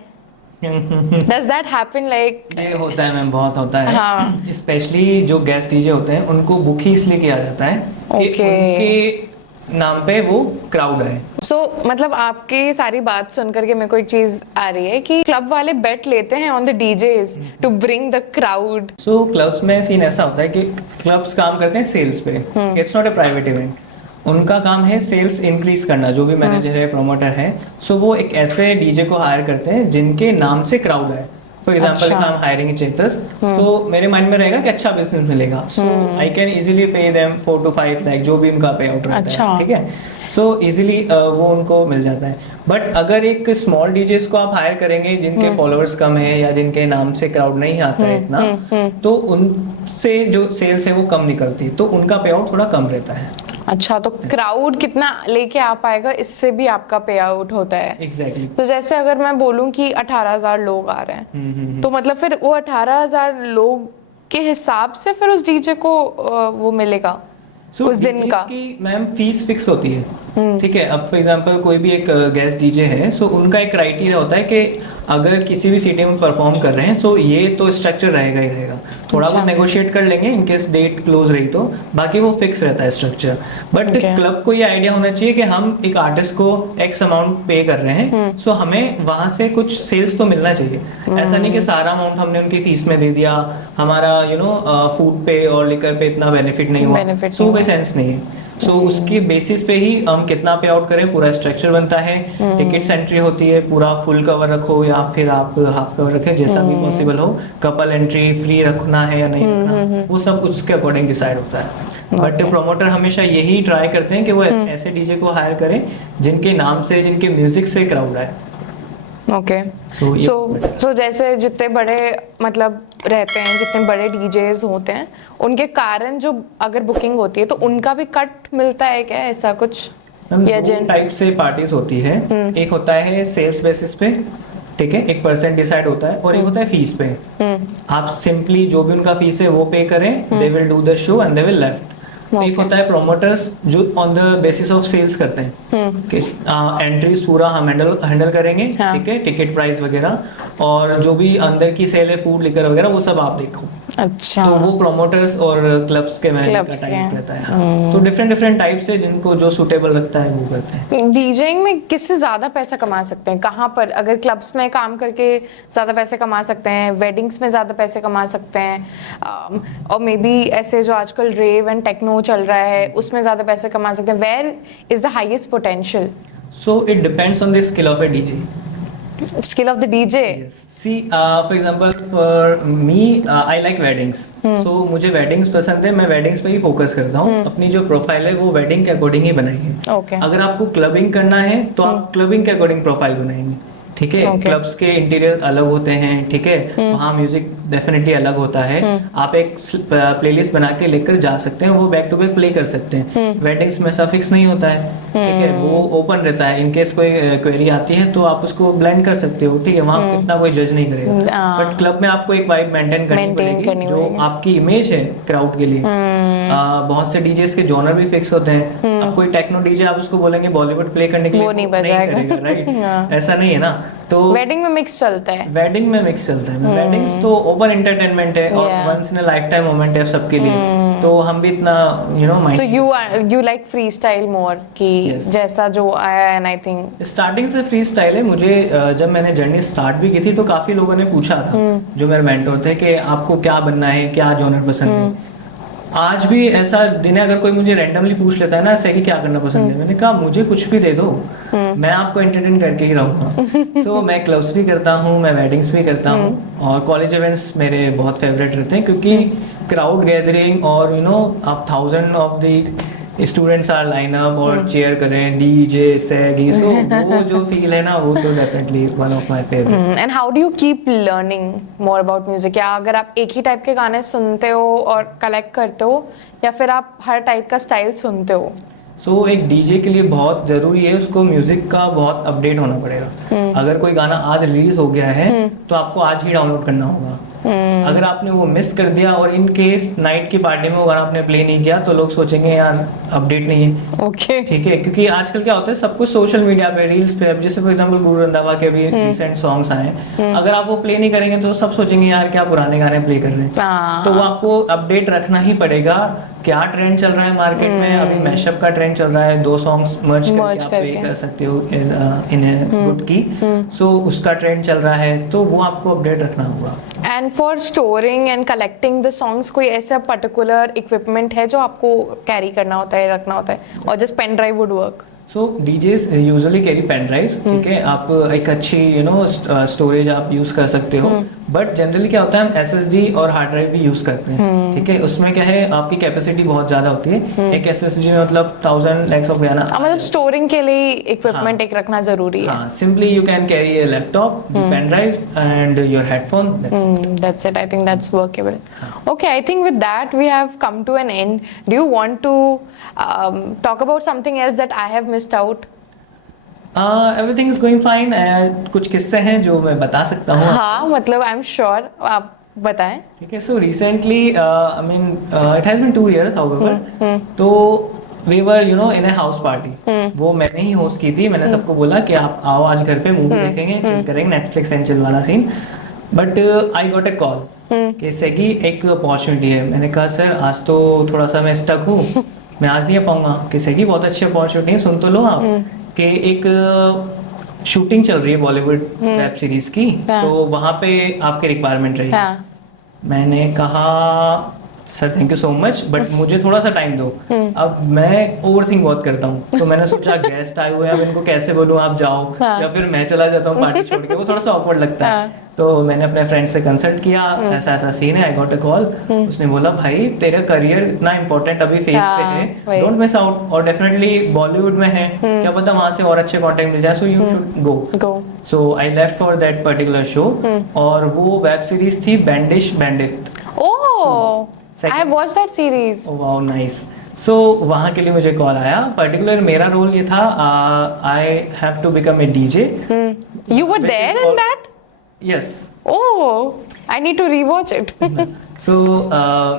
Does that happen like? ये होता है मैम, बहुत होता है। हाँ। स्पेशली जो गेस्ट डीजे होते हैं उनको बुक ही इसलिए किया जाता है कि Okay. उनके नाम पे वो क्राउड है। So, मतलब आपकी सारी बात सुन करके मेरे को एक चीज आ रही है कि क्लब वाले बेट लेते हैं on the DJs to bring the crowd. So clubs में सीन ऐसा होता है कि क्लब्स काम करते हैं सेल्स पे, it's not a private event. उनका काम है सेल्स इंक्रीज करना, जो भी मैनेजर है, प्रमोटर है, सो वो एक ऐसे डीजे को हायर करते हैं जिनके नाम से क्राउड है। फॉर एग्जाम्पल अच्छा। If I am hiring Chetas, so मेरे माइंड में रहेगा कि अच्छा बिजनेस मिलेगा, so I can easily pay them 4 to 5 lakh, जो भी उनका पे आउट रहता अच्छा। है। ठीक है, सो इजीली वो उनको मिल जाता है। बट अगर एक स्मॉल डीजेस को आप हायर करेंगे जिनके फॉलोअर्स कम है या जिनके नाम से क्राउड नहीं आता है इतना, तो उनसे जो सेल्स है वो कम निकलती है, तो उनका पे आउट थोड़ा कम रहता है। अच्छा, तो क्राउड कितना लेके आ पाएगा इससे भी आपका पे आउट होता है। एग्जैक्टली। तो जैसे अगर मैं बोलूं कि 18,000 लोग आ रहे हैं, तो मतलब फिर वो 18,000 लोग के हिसाब से फिर उस डीजे को वो मिलेगा उस दिन का। की मैम फीस फिक्स होती है। ठीक है, अब फॉर एग्जांपल कोई भी एक गेस्ट डीजे है, सो उनका एक क्राइटेरिया होता है कि अगर किसी भी सिटी में परफॉर्म कर रहे हैं, सो ये तो स्ट्रक्चर रहेगा ही रहेगा। थोड़ा बहुत नेगोशिएट कर लेंगे इन केस डेट क्लोज रही तो, बाकी वो फिक्स रहता है स्ट्रक्चर। बट क्लब को ये आइडिया होना चाहिए कि हम एक आर्टिस्ट को एक्स अमाउंट पे कर रहे हैं, सो हमें वहां से कुछ सेल्स तो मिलना चाहिए। ऐसा नहीं कि सारा अमाउंट हमने उनकी फीस में दे दिया, हमारा फूड पे और लिकर पे इतना बेनिफिट नहीं हुआ, सो कोई सेंस नहीं है। सो उसके बेसिस पे ही हम कितना पे आउट करें, पूरा स्ट्रक्चर बनता है। टिकट्स एंट्री होती है, पूरा फुल कवर रखो या फिर आप हाफ कवर रखें, जैसा भी पॉसिबल हो। कपल एंट्री फ्री रखना है या नहीं रखना, वो सब उसके अकॉर्डिंग डिसाइड होता है। बट प्रोमोटर हमेशा यही ट्राई करते हैं कि वो ऐसे डीजे को हायर करें जिनके नाम से, जिनके म्यूजिक से क्राउड आए। ओके, सो जैसे जितने बड़े मतलब रहते हैं, जितने बड़े डीजेस होते हैं, उनके कारण जो अगर बुकिंग होती है तो उनका भी कट मिलता है क्या, ऐसा कुछ? दो टाइप से पार्टीज होती है। एक होता है सेल्स बेसिस पे, ठीक है, 1% डिसाइड होता है, और एक होता है फीस पे। आप सिंपली जो भी उनका फीस है वो पे करें, they will do the show and they will left. एक होता है प्रोमोटर्स जो on the basis of sales करते हैं कि एंट्रीज पूरा हम हैंडल करेंगे, ठीक है, टिकट प्राइस वगैरह, और जो भी अंदर की सेल है, फूड लिकर वगैरह, वो सब आप देखो। अच्छा, तो वो प्रोमोटर्स और क्लब्स के मैनेजर का टाइप रहता है। तो डिफरेंट टाइप्स है, जिनको जो सूटेबल लगता है वो करते हैं। डीजेइंग में किससे ज्यादा पैसा कमा सकते हैं, कहाँ पर? अगर क्लब्स में काम करके ज्यादा पैसे कमा सकते हैं, वेडिंग्स में ज्यादा पैसे कमा सकते हैं, और मे बी ऐसे जो आजकल रेव एंड टेक्नो चल रहा है उसमें ज्यादा पैसे कमा सकते हैं। Where is the highest potential? So it depends on the skill of a DJ. Skill of the DJ? Yes. See, for example, for me, I like weddings. So मुझे weddings पसंद है, मैं weddings पे ही फोकस करता हूँ। अपनी जो प्रोफाइल है वो wedding के अकॉर्डिंग ही बनाई है। Okay. अगर आपको क्लबिंग करना है तो आप क्लबिंग के अकॉर्डिंग प्रोफाइल बनाएंगे, ठीक है। क्लब्स के इंटीरियर अलग होते हैं, ठीक है, वहाँ म्यूजिक डेफिनेटली अलग होता है। आप एक प्लेलिस्ट बना के लेकर जा सकते हैं, वो बैक टू बैक प्ले कर सकते हैं। वेडिंग्स में ऐसा फिक्स नहीं होता है, ठीक है, वो ओपन रहता है। इनकेस कोई क्वेरी आती है तो आप उसको ब्लेंड कर सकते हो, ठीक है, वहाँ इतना कोई जज नहीं करेगा। बट क्लब में आपको एक वाइब मेंटेन करनी पड़ेगी, जो आपकी इमेज है क्राउड के लिए। बहुत से डीजेस के जॉनर भी फिक्स होते हैं। अब कोई टेक्नो डीजे आप उसको बोलेंगे बॉलीवुड प्ले करने के लिए, वो नहीं बजाएगा, राइट? ऐसा नहीं है ना। तो वेडिंग में मिक्स चलता है। वेडिंग में मिक्स चलता है। वेडिंग्स तो ओपन एंटरटेनमेंट है और once in a lifetime moment है सबके लिए। तो हम भी इतना mind. So you like freestyle more कि जैसा जो आया, एंड आई थिंक स्टार्टिंग से फ्री स्टाइल है। मुझे जब मैंने जर्नी स्टार्ट भी की थी तो काफी लोगों ने पूछा था, जो मेरे मेंटोर थे, कि आपको क्या बनना है, क्या जॉनर पसंद है। आज भी ऐसा दिन है, अगर कोई मुझे रैंडमली पूछ लेता है ना ऐसे कि क्या करना पसंद है, मैंने कहा मुझे कुछ भी दे दो, मैं आपको एंटरटेन करके ही रहूंगा। सो मैं क्लब्स भी करता हूँ, मैं वेडिंग्स भी करता हूँ, और कॉलेज इवेंट्स मेरे बहुत फेवरेट रहते हैं, क्योंकि क्राउड गैदरिंग और आप 1000 of the students are line up और चेयर करें, डीजे सैगी, सो वो जो फील है ना, वो तो definitely one of my favourite. And how do you keep learning more about music? क्या अगर आप एक ही टाइप के गाने सुनते हो और कलेक्ट करते हो, या फिर आप हर टाइप का स्टाइल सुनते हो? सो एक डीजे के लिए बहुत जरूरी है, उसको म्यूजिक का बहुत अपडेट होना पड़ेगा। अगर कोई गाना आज रिलीज हो गया है तो आपको आज ही डाउनलोड करना होगा। अगर आपने वो मिस कर दिया और इन केस नाइट की पार्टी में वो गाना आपने प्ले नहीं किया, तो लोग सोचेंगे यार अपडेट नहीं है। ओके, ठीक है, क्योंकि आजकल क्या होता है, सब कुछ सोशल मीडिया पे, रील्स पे। अब जैसे फॉर एग्जांपल गुरु रंधावा के भी रिसेंट सॉन्ग्स आए, अगर आप वो प्ले नहीं करेंगे तो सब सोचेंगे यार क्या पुराने गाने प्ले कर रहे हैं। तो वो आपको अपडेट रखना ही पड़ेगा। क्या ट्रेंड चल रहा है मार्केट में? अभी मैशअप का ट्रेंड चल रहा है, 2 सॉन्ग्स मर्ज करके आप प्ले कर सकते हो इन गुड की। सो उसका ट्रेंड चल रहा है, तो वो आपको अपडेट रखना होगा। And for storing and collecting the songs, कोई ऐसा पर्टिकुलर इक्विपमेंट है जो आपको कैरी करना होता है, रखना होता है, और just pen drive would work? So DJs usually carry pen drives, ठीक है। आप एक अच्छी स्टोरेज आप यूज कर सकते हो, बट जनरली क्या होता है, हम एसएसडी और हार्ड ड्राइव भी यूज करते हैं, ठीक है। उसमें क्या है, आपकी कैपेसिटी बहुत ज्यादा होती है। एक एसएसडी में मतलब 1000 लैक्स ऑफ गाना, मतलब स्टोरिंग के लिए इक्विपमेंट एक रखना जरूरी है। Simply you can carry a laptop, pen drives and your headphone, that's it. I think that's workable. Okay, I think with that we have come to an end. Do you want to talk about something else that I have missed out? Everything is going fine. कुछ किस्से हैं जो मैं बता सकता हूँ। हाँ, मतलब आई एम श्योर, आप बताएं। ठीक है। So recently I mean it has been 2 years however, तो we were in a house party. वो मैंने ही होस्ट की थी। मैंने सबको बोला कि आप आओ आज घर पे मूवी देखेंगे, चिल करेंगे, नेटफ्लिक्स एंड चिल वाला सीन। But I got a call कि सेगी एक अपॉर्चुनिटी है। मैंने कहा सर आज तो थोड़ा सा मैं स्टक हूँ, मैं आज नहीं आ पाऊंगा। कि सेगी बहुत अच्छी अपॉर्चुनिटी है, सुन तो लो आप, कि एक शूटिंग चल रही है बॉलीवुड वेब सीरीज की, तो वहां पे आपकी रिक्वायरमेंट रही। मैंने कहा sir thank you so much but मुझे थोड़ा सा टाइम दो। अब मैं ओवर थिंक बहुत करता हूँ, तो मैंने सोचा गेस्ट आए हुए हैं, अब इनको कैसे बोलूँ आप जाओ, या फिर मैं चला जाता हूँ पार्टी छोड़ के, वो थोड़ा सा ऑकवर्ड लगता है। तो मैंने अपने फ्रेंड से कंसल्ट किया, ऐसा ऐसा सीन है, आई गॉट अ कॉल। उसने बोला भाई तेरा करियर इतना इंपॉर्टेंट अभी फेज पे है, डोंट मिस आउट, और डेफिनेटली बॉलीवुड में है, क्या पता वहां से और अच्छे कंटेंट मिल जाए, so you should go. So I left for that particular show, और वो वेब सीरीज थी Bandish bandit. Oh, I have watched that series. Wow nice. So वहाँ के लिए मुझे कॉल आया, पर्टिकुलर मेरा रोल ये था, I have to become a DJ. You were there in that? Yes. Oh, I need to rewatch it. So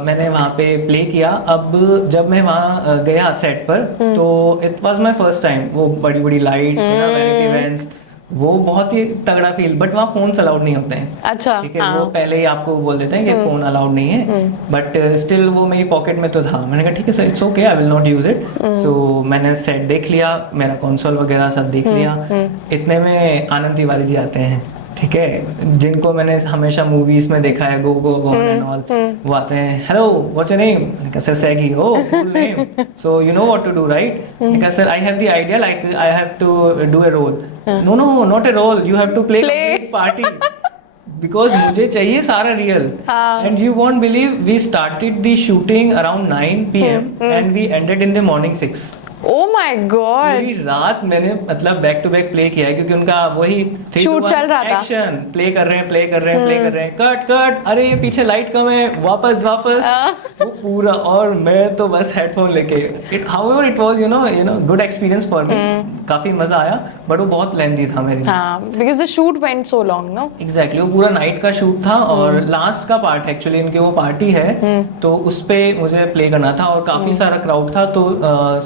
मैंने वहाँ पे प्ले किया। अब जब मैं वहाँ गया सेट पर, तो it was my first time. वो बड़ी बड़ी लाइट्स, वैनिटी वैन्स, वो बहुत ही तगड़ा फील। बट वहाँ फोन अलाउड नहीं होते हैं। अच्छा, ठीक है, वो पहले ही आपको बोल देते हैं कि फोन अलाउड नहीं है, बट स्टिल वो मेरी पॉकेट में तो था। मैंने कहा ठीक है sir, it's okay, I will not use it. So मैंने सेट देख लिया, मेरा कंसोल वगैरह सब देख लिया। इतने में आनंद तिवारी जी आते हैं, ठीक है, जिनको मैंने हमेशा मूवीज में देखा है, गो गो गो एंड ऑल। वो आते हैं, हेलो व्हाट्स योर नेम? मैंने कहा सर सैगी। Oh cool name, so you know what to do right? मैंने कहा sir I have the idea, like I have to do a role. No no not a role, you have to play party, because मुझे चाहिए सारा real. And you won't believe, we started the shooting around 9 PM and we ended in the morning 6। Oh my God! पूरी रात मैंने मतलब बैक टू बैक प्ले किया है, क्योंकि उनका वही शूट चल रहा था, एक्शन प्ले कर रहे हैं, प्ले कर रहे हैं, प्ले कर रहे हैं, कट कट, अरे ये पीछे लाइट कम है, वापस वापस, वो पूरा। और मैं तो बस हेडफोन लेके, it however it was you know good experience for me, काफी मजा आया, बट वो बहुत लेंथी था मेरे लिए। हाँ, because the shoot went so long, no? Exactly, वो पूरा नाइट का शूट था, और लास्ट का पार्ट एक्चुअली इनकी वो पार्टी है, तो उस पे मुझे प्ले करना था, और काफी सारा क्राउड था। तो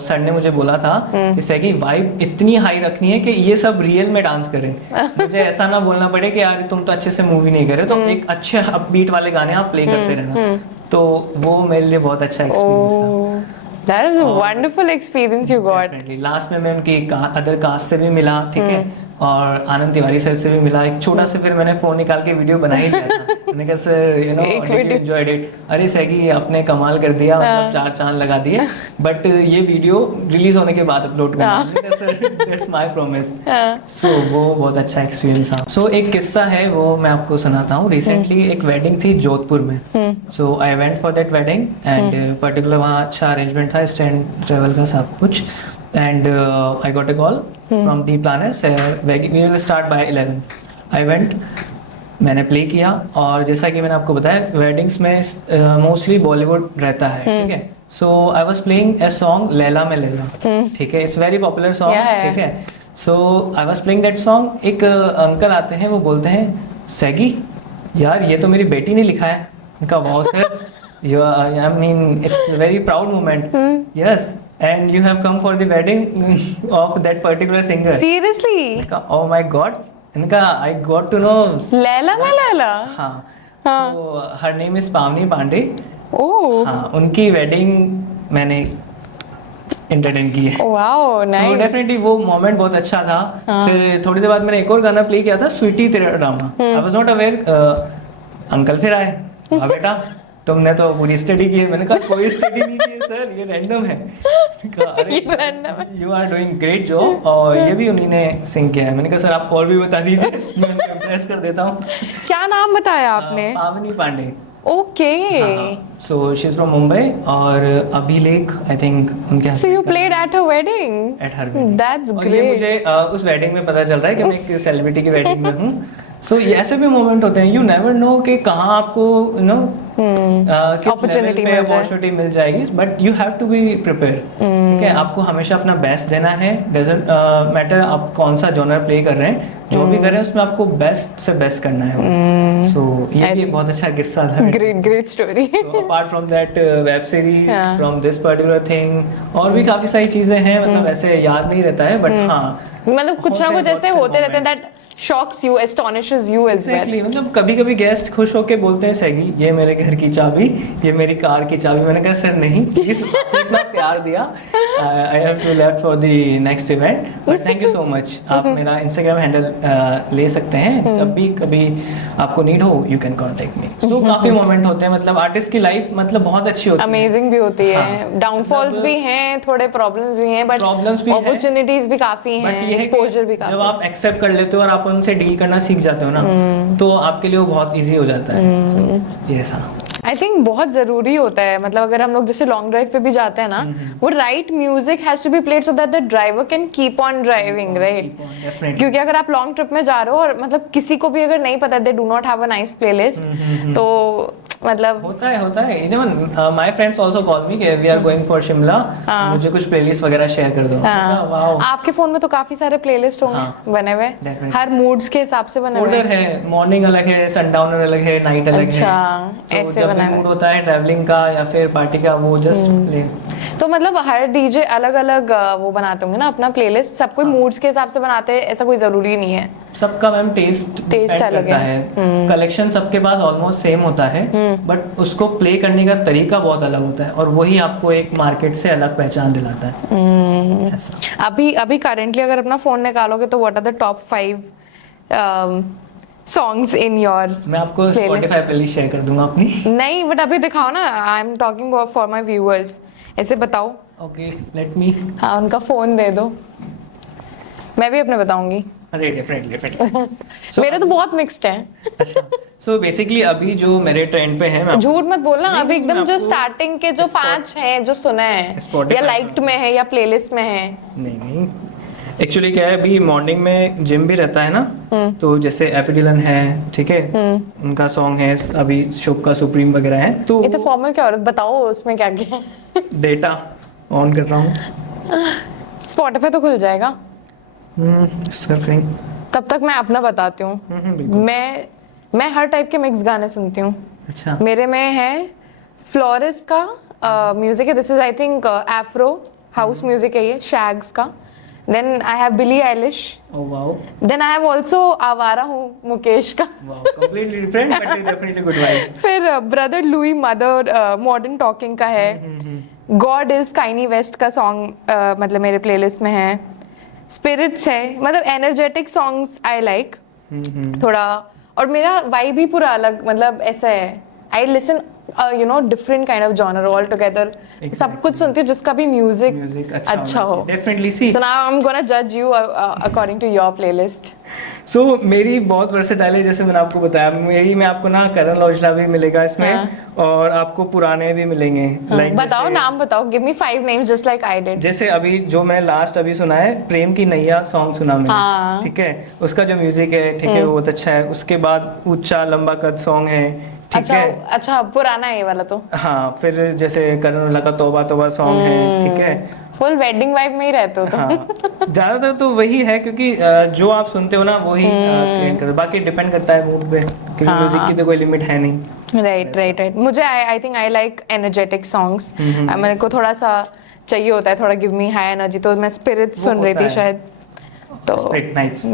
सर ने मुझे बोला था कि सैगी वाइब इतनी हाई रखनी है कि ये सब रियल में डांस करें, मुझे ऐसा ना बोलना पड़े कि यार तुम तो अच्छे से मूवी नहीं कर रहे, तो एक अच्छे अपबीट वाले गाने आप प्ले करते रहना। तो वो मेरे लिए बहुत अच्छा एक्सपीरियंस था। That is a wonderful experience you got. Definitely. Last में मैं उनकी अदर कास्ट से भी मिला, ठीक है, और आनंद तिवारी सर से भी मिला। एक छोटा से फिर मैंने फोन निकाल के वीडियो बना ही लिया था। मैंने कहा sir you know enjoyed it. अरे सैगी आपने कमाल कर दिया, मतलब 4 चांद लगा दिए, बट ये वीडियो रिलीज होने के बाद अपलोड करना। मैंने कहा सर दैट्स माय प्रॉमिस। सो वो बहुत अच्छा एक्सपीरियंस था। सो एक किस्सा है, वो मैं आपको सुनाता हूँ। रिसेंटली एक वेडिंग थी जोधपुर में, so I went for that wedding, and particular वहाँ अच्छा अरेंजमेंट था, स्टैंड ट्रेवल का सब कुछ। And I got a call from the planners, we will start by 11. I went, मैंने प्ले किया, और जैसा कि मैंने आपको बताया वेडिंग्स में मोस्टली बॉलीवुड रहता है, ठीक है। So I was playing a song Laila में लैला, ठीक है, इट्स वेरी पॉपुलर सॉन्ग, ठीक है। So I was playing that song. एक अंकल आते हैं, वो बोलते हैं सैगी यार ये तो मेरी बेटी ने लिखा है। उनका wow sir, you I mean it's a very proud moment. Yes, and you have come for the wedding of that particular singer. Seriously? Oh my God. इनका I got to know Laila में लैला। हाँ, so her name is पावनी पांडे। ओह, हाँ, उनकी वेडिंग मैंने एंटरटेन की है। Wow nice. So definitely वो मोमेंट बहुत अच्छा था। फिर थोड़ी देर बाद मैंने एक और गाना प्ले किया था, स्वीटी तेरा drama. I was not aware, uncle फिर आए, हाँ बेटा तुमने तो पूरी स्टडी की है। मैंने कहा कोई स्टडी नहीं की है सर, ये रैंडम है। अरे you are doing great job, और ये भी उन्हीं ने सिंग किया है। मैंने कहा सर आप और भी बता दीजिए, मैं उनको इम्प्रेस कर देता हूँ। क्या नाम बताया आपने? Pavani Pandey. Okay, so she is from Mumbai, और अभिलेख आई थिंक उनके। So you played at her wedding? At her wedding. That's और ये ग्रेट। मुझे उस वेडिंग में पता चल रहा है कि मैं एक सेलिब्रिटी की वेडिंग में हूँ। सो ये ऐसे भी मोमेंट होते हैं, यू नेवर नो कि कहाँ आपको यू नो अपॉर्चुनिटी मिल जाएगी, but you have to be prepare, ठीक है। आपको हमेशा अपना बेस्ट देना है, डजंट मैटर आप कौन सा जॉनर प्ले कर रहे हैं, जो भी कर रहे हैं उसमें आपको बेस्ट से बेस्ट करना है। सो ये भी एक बहुत अच्छा किस्सा था। Great story. Apart from that web series, from this particular thing, और भी काफी सारी चीजें हैं, मतलब ऐसे याद नहीं रहता है, बट हाँ मतलब कुछ ना कुछ ऐसे होते रहते हैं that shocks you, astonishes you as well. मतलब कभी-कभी गेस्ट खुश होके बोलते हैं सैगी ये मेरे घर की चाबी, ये मेरी कार की चाबी। मैंने कहा सर नहीं, प्लीज इतना प्यार दिया, I have to left for the next event, but thank you so much. आप मेरा इंस्टाग्राम हैंडल ले सकते हैं, जब भी कभी आपको नीड हो यू कैन कॉन्टेक्ट मी। तो काफी मोमेंट होते हैं, मतलब आर्टिस्ट की लाइफ मतलब बहुत अच्छी होती है, अमेजिंग भी होती है, हाँ, डाउनफॉल्स मतलब भी हैं, थोड़े प्रॉब्लम्स भी हैं, बट प्रॉब्लम्स भी हैं, अपॉर्चुनिटीज भी काफी बट हैं, ये है एक्सपोजर कि भी काफी जब आप एक्सेप्ट कर लेते हो और आप उनसे डील करना सीख जाते हो ना, तो आपके लिए वो बहुत इजी हो जाता है। So, ये ऐसा आई थिंक बहुत जरूरी होता है, मतलब अगर हम लोग जैसे लॉन्ग ड्राइव पे भी जाते हैं ना, वो right music has to be played so that the driver can keep on driving, right? Definitely. क्योंकि अगर आप लॉन्ग ट्रिप में जा रहे हो और मतलब किसी को भी अगर नहीं पता, they do not have a nice playlist, तो मतलब होता है even my friends also call me कि we are going for Shimla, मुझे कुछ प्लेलिस्ट वगैरह शेयर कर दो। वाओ, आपके फोन में तो काफी सारे प्लेलिस्ट होंगे हाँ, बने हुए, definitely। हर मूड्स के हिसाब से बने हुए फोल्डर है, मॉर्निंग अलग है, सनडाउनर अलग है, नाइट अलग है। अच्छा, तो ऐसे जब बना भी है। मूड होता है ट्रैवलिंग का या फिर पार्टी का, वो जस्ट प्ले। तो मतलब हर डीजे अलग अलग वो बनाते होंगे ना अपना प्लेलिस्ट, सब कोई मूड्स के हिसाब से बनाते हैं, ऐसा कोई जरूरी नहीं है। सबका मैम टेस्ट अलग करता है, कलेक्शन सबके पास ऑलमोस्ट सेम होता है, बट उसको प्ले करने का तरीका बहुत अलग होता है, और वही आपको एक मार्केट से अलग पहचान दिलाता है। ऐसा। अभी करेंटली अगर अपना फोन निकालोगे तो what are the top 5 songs in your? मैं आपको स्पॉटिफाई प्लेलिस्ट शेयर कर दूंगा अपनी। नहीं, बट अभी दिखाओ ना, I am talking for my viewers, ऐसे बताओ। Okay, let me. हाँ, उनका फोन दे दो, मैं भी अपने बताऊंगी। अरे डेफिनेटली। मेरे तो बहुत मिक्स्ड है। अच्छा, सो बेसिकली अभी जो मेरे ट्रेंड पे है, मैं झूठ मत बोलना, नहीं, अभी नहीं, एकदम मैं जो आपको स्टार्टिंग के जो 5 हैं जो सुने हैं, Spotify या लाइक्ड में है या प्लेलिस्ट में है। नहीं एक्चुअली क्या है, अभी मॉर्निंग में जिम भी रहता है ना, तो जैसे एपिडिलन है, ठीक है, उनका सॉन्ग है, अभी शुभ का सुप्रीम वगैरह है, तो ये तो फॉर्मल क्या हो रहा है, बताओ उसमें क्या क्या है। डेटा ऑन कर रहा हूँ। स्पॉटिफाई तो खुल जाएगा, सर्फिंग। तब तक मैं अपना बताती हूँ। बिल्कुल। मैं हर टाइप के मिक्स गाने सुनती हूँ। अच्छा, मेरे में है फ्लोरिस का म्यूजिक है, this is I think afro house music है ये, शैग्स का। Then I have Billie Eilish, oh wow, then I have also आवारा हूँ मुकेश का। Wow, completely different but definitely good vibe. फिर brother Louie mother Modern Talking का है। गॉड इज काइनी वेस्ट का सॉन्ग मतलब मेरे प्लेलिस्ट में है। स्पिरिट्स है, मतलब एनर्जेटिक सॉन्ग्स आई लाइक थोड़ा, और मेरा वाइब ही पूरा अलग, मतलब ऐसा है, I listen you know different kind of genre all together. सब कुछ सुनती हूँ जिसका भी म्यूजिक अच्छा हो। Definitely. See so now I am gonna जज you according to your playlist. सो मेरी बहुत वर्सेटाइल है, जैसे मैंने आपको बताया, मेरी में आपको ना करण औजला भी मिलेगा इसमें, और आपको पुराने भी मिलेंगे। लाइक बताओ, नाम बताओ, give me 5 names just like I did. जैसे अभी जो मैं लास्ट अभी सुना है, प्रेम की नैया सॉन्ग सुना मैंने, ठीक है, उसका जो म्यूजिक है, ठीक है, वो बहुत अच्छा है। उसके बाद ऊंचा लंबा कद सॉन्ग है, ठीक है। अच्छा पुराना है ये वाला तो। हाँ, फिर जैसे करण औजला का तौबा तौबा सॉन्ग है, ठीक है। फुल वेडिंग वाइब में ही रहते हो तुम। हाँ, ज्यादातर तो वही है, क्योंकि जो आप सुनते हो ना वही क्रिएट कर, बाकी डिपेंड करता है मूड पे, क्योंकि म्यूजिक की तो कोई लिमिट है नहीं। राइट। मुझे आई think I like energetic songs. मेरे को थोड़ा सा चाहिए होता है, थोड़ा गिव मी हाई एनर्जी, तो मैं स्पिरिट सुन रही थी शायद, तो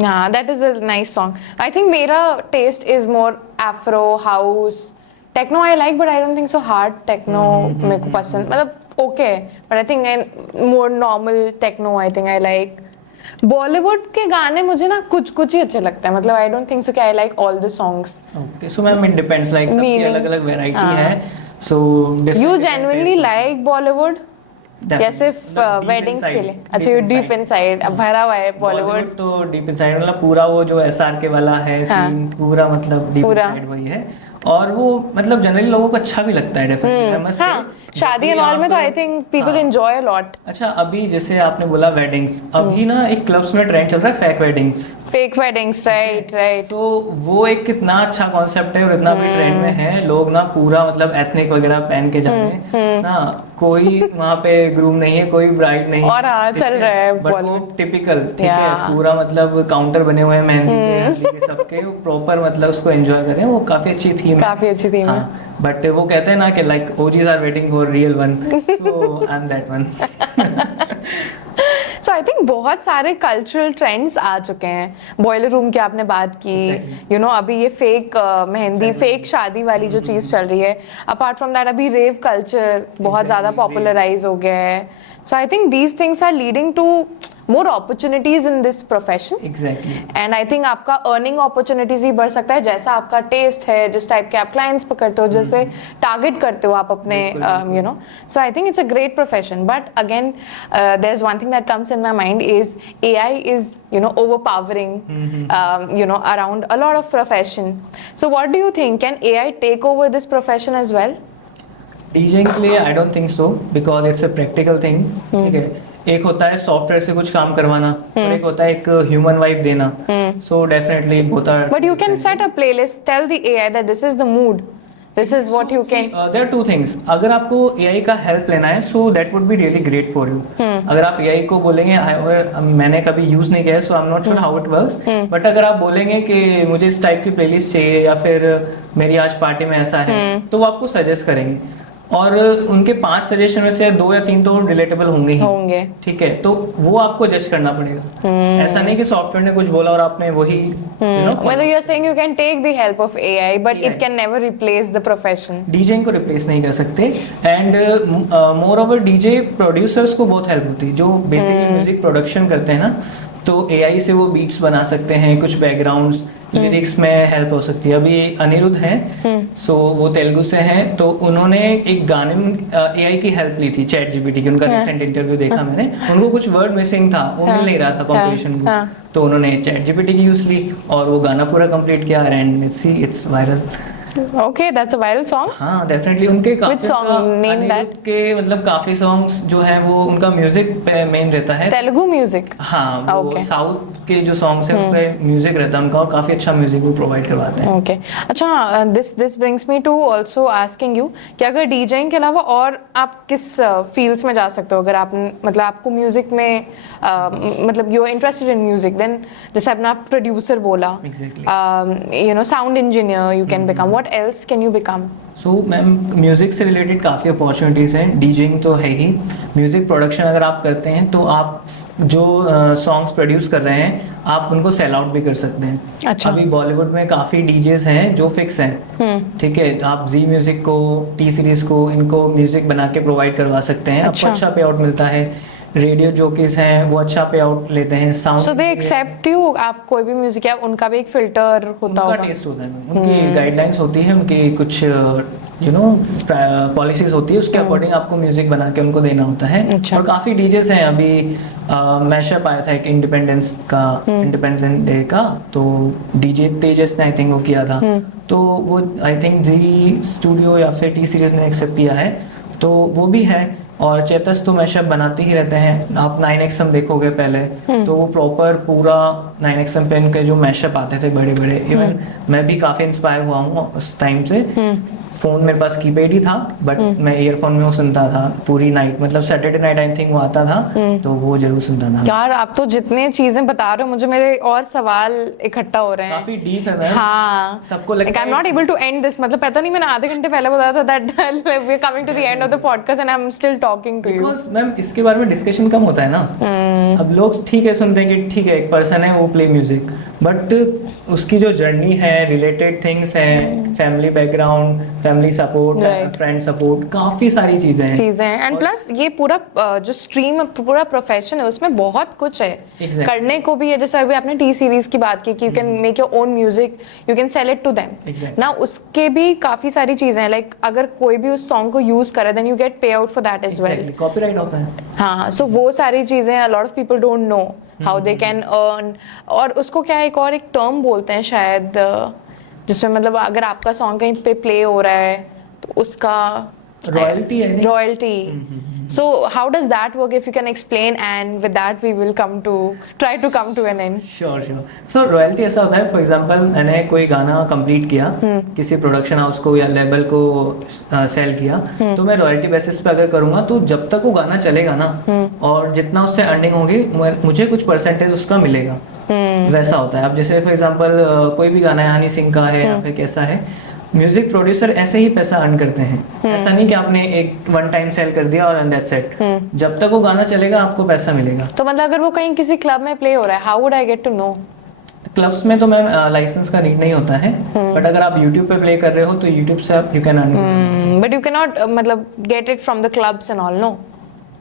हाँ, that is a nice song. I think मेरा taste is more afro house techno I like, but I don't think so hard techno मेरे को पसंद, मतलब okay, but I think more normal techno I think I like. Bollywood के गाने मुझे ना कुछ ही अच्छे लगते हैं, मतलब आई डोंट थिंक सो कि I like all the songs. Okay, so ma'am it depends, like सबकी अलग-अलग वैरायटी है, so you genuinely like Bollywood या सिर्फ वेडिंग्स के लिए? अच्छा, यू डीप इनसाइड, अब भरा हुआ है बॉलीवुड तो डीप इनसाइड, मतलब पूरा वो जो एसआरके वाला है सीन, पूरा मतलब डीप इनसाइड वही है, और वो मतलब जनरली लोगों को अच्छा भी लगता है डेफिनेटली। हाँ, शादी एंड ऑल में तो I think people enjoy a lot. अच्छा, अभी जैसे आपने बोला वेडिंग्स, अभी ना एक क्लब्स में ट्रेंड चल रहा है फेक वेडिंग्स, राइट। तो वो एक कितना अच्छा कॉन्सेप्ट है, और इतना भी ट्रेंड में है, लोग ना पूरा मतलब एथनिक वगैरह पहन के जाते ना, कोई वहाँ पे ग्रूम नहीं है, कोई ब्राइड नहीं, और हाँ चल रहा है बट वो टिपिकल, ठीक है, पूरा मतलब काउंटर बने हुए हैं मेहंदी के, हल्दी के, सबके प्रॉपर, मतलब उसको एंजॉय करें, वो काफी अच्छी थीम है। बट वो कहते हैं ना कि like OGs are waiting for real one, so I am that one. So I think बहुत सारे कल्चरल ट्रेंड्स आ चुके हैं। बॉयलर रूम की आपने बात की, यू नो अभी ये फेक मेहंदी, फेक शादी वाली जो चीज चल रही है। अपार्ट फ्रॉम दैट अभी रेव कल्चर बहुत ज्यादा पॉपुलराइज हो गया है। So I think these things are leading to more opportunities in this profession. Exactly and I think आपका अर्निंग अपॉर्चुनिटीज भी बढ़ सकता है, जैसा आपका टेस्ट है, जिस टाइप के आप क्लाइंट्स पकड़ते हो, जैसे टारगेट करते हो आप अपने you know. So I think it's a great profession. But again there is one thing that comes in my mind is AI is overpowering around a lot of profession. So what do you think, can AI take over this profession as well? DJing के लिए आई don't think so, because it's a practical thing. ठीक है, एक होता है सॉफ्टवेयर से कुछ काम करवाना और एक होता है एक ह्यूमन वाइब देना. So definitely both are. But you can set a playlist, tell the AI that this is the mood, this is what you can. There are two things. अगर आपको एआई का हेल्प लेना है so that would be really great for you. अगर आप एआई को बोलेंगे, मैंने कभी यूज नहीं किया है so I am not sure how it works, but अगर आप बोलेंगे कि मुझे इस टाइप की प्लेलिस्ट चाहिए या फिर मेरी आज पार्टी में ऐसा है, तो वो आपको सजेस्ट करेंगे. और उनके 5 सजेशन में से 2 या 3 तो रिलेटेबल होंगे ही. ठीक है, तो वो आपको जज करना पड़ेगा. ऐसा नहीं कि सॉफ्टवेयर ने कुछ बोला और आपने वही Whether you are saying you can take the help of AI, but it can never replace the profession. DJing को रिप्लेस नहीं कर सकते. And more over DJ producers को बहुत हेल्प होती है जो बेसिकली म्यूजिक प्रोडक्शन करते हैं ना. तो एआई से वो बीट्स बना सकते हैं, कुछ बैकग्राउंड्स, लिरिक्स में हेल्प हो सकती है. अभी अनिरुद्ध हैं, सो वो तेलुगु से हैं, तो उन्होंने एक गाने में एआई की हेल्प ली थी, चैट जीपीटी की. उनका रिसेंट इंटरव्यू देखा मैंने. उनको कुछ वर्ड मिसिंग था, वो मिल नहीं रहा था कॉम्पोजिशन को, तो उन्होंने चैट जीपीटी की यूज ली और वो गाना पूरा कंप्लीट किया. And let's see, it's viral. Okay, that's a viral song. हाँ डेफिनेटली. उनके काफी Which song? Name that. के मतलब काफी सॉन्ग्स जो है वो उनका म्यूजिक पे मेन रहता है. Telugu music. हाँ, वो साउथ के जो सॉन्ग्स हैं उन पे म्यूजिक रहता है उनका, और काफी अच्छा म्यूजिक वो प्रोवाइड करवाते हैं. Okay. अच्छा, this brings me to also asking you कि अगर डीजेइंग के अलावा और आप किस फील्ड्स में जा सकते हो, अगर आप मतलब आपको म्यूजिक में मतलब you are interested in music, then जैसे आपने आप प्रोड्यूसर बोला, sound engineer you can become. What else can you become? So ma'am music से रिलेटेड काफ़ी अपॉर्चुनिटीज़ हैं. डीजिंग तो है ही, म्यूजिक प्रोडक्शन अगर आप करते हैं तो आप जो सॉन्ग्स प्रोड्यूस कर रहे हैं आप उनको सेल आउट भी कर सकते हैं. अच्छा. अभी बॉलीवुड में काफ़ी डीजेस हैं जो फिक्स हैं. ठीक है, आप जी म्यूजिक को, टी सीरीज को, इनको म्यूजिक बना के प्रोवाइड करवा सकते हैं. आपको अच्छा पे आउट मिलता है. रेडियो जोकीज हैं वो अच्छा पे आउट लेते हैं. Sound so they accept you. आप कोई भी म्यूजिक है, उनका भी एक फिल्टर होता होगा, उनका टेस्ट होता है, उनकी गाइडलाइंस होती है, उनकी कुछ पॉलिसीज होती है, उसके अकॉर्डिंग आपको म्यूजिक बना के उनको देना होता है. अच्छा. और काफी डीजेस हैं. अभी मैशअप आया था एक इंडिपेंडेंस डे का, तो डीजे तेजस ने आई थिंक वो किया था, तो वो आई थिंक जी स्टूडियो या फिर टी सीरीज ने एक्सेप्ट किया है, तो वो भी है. और चेतस तो मैशअप बनाते ही रहते हैं. आप 9XM देखोगे पहले, तो वो प्रॉपर पूरा 9XM पे इनके जो मैशअप आते थे बड़े बड़े. इवन मैं भी काफी इंस्पायर हुआ हूँ उस टाइम से. फोन मेरे पास कीपैड ही था, बट मैं ईयरफोन में वो सुनता था पूरी नाइट, मतलब सैटरडे नाइट आई थिंक वो आता था, तो वो जरूर सुनता था. यार आप तो जितने चीजें बता रहे हो, मुझे मेरे और सवाल इकट्ठा हो रहे हैं. काफी डीप है मैम. हाँ, सबको लगता है I am not able to end this. मतलब पता नहीं, मैंने आधे घंटे पहले बताया था that we are coming to the end of the podcast and I am still talking to you. Because ma'am इसके बारे में डिस्कशन कम होता है ना. अब लोग ठीक है सुनते हैं कि ठीक है एक पर्सन है वो प्ले म्यूजिक, बट उसकी जो जर्नी है, रिलेटेड थिंग्स हैं, family background, family support, friend support, काफी सारी चीजें हैं. एंड प्लस ये पूरा जो स्ट्रीम पूरा प्रोफेशन है उसमें बहुत कुछ है करने को भी है. जैसे अभी आपने टी सीरीज की बात की कि you can make your own music, you can sell it to them ना. उसके भी काफी सारी चीजें हैं. लाइक अगर कोई भी उस सॉन्ग को यूज करे then you get pay out for that as well. Copyright होता है. हाँ, सो वो सारी चीजें a lot of people don't know how they can earn. और उसको क्या एक और एक टर्म बोलते हैं शायद, जिसमें मतलब अगर आपका सॉन्ग कहीं पे प्ले हो रहा है तो उसका royalty. So how does that work, if you can explain, and with that we will try to come to an end. Sure. So royalty ऐसा होता है, फॉर एग्जांपल मैंने कोई गाना कंप्लीट किया, किसी प्रोडक्शन हाउस को या लेबल को सेल किया, तो मैं रॉयल्टी बेसिस पे अगर करूंगा तो जब तक वो गाना चलेगा ना, और जितना उससे अर्निंग होगी मुझे कुछ परसेंटेज उसका मिलेगा. वैसा होता है. अब जैसे फॉर एग्जांपल कोई भी गाना है, हनी सिंह का है या फिर कैसा है, म्यूजिक प्रोड्यूसर ऐसे ही पैसा अर्न करते हैं. ऐसा नहीं कि आपने एक वन टाइम सेल कर दिया और एंड दैट्स इट. जब तक वो गाना चलेगा आपको पैसा मिलेगा. तो मतलब अगर वो कहीं किसी क्लब में प्ले हो रहा है, how would I get to know? Clubs में तो मैम लाइसेंस का नीड नहीं होता है, बट अगर आप यूट्यूब पे प्ले कर रहे हो तो यूट्यूब से आप you can earn. But you can not मतलब get it from the clubs and all, no?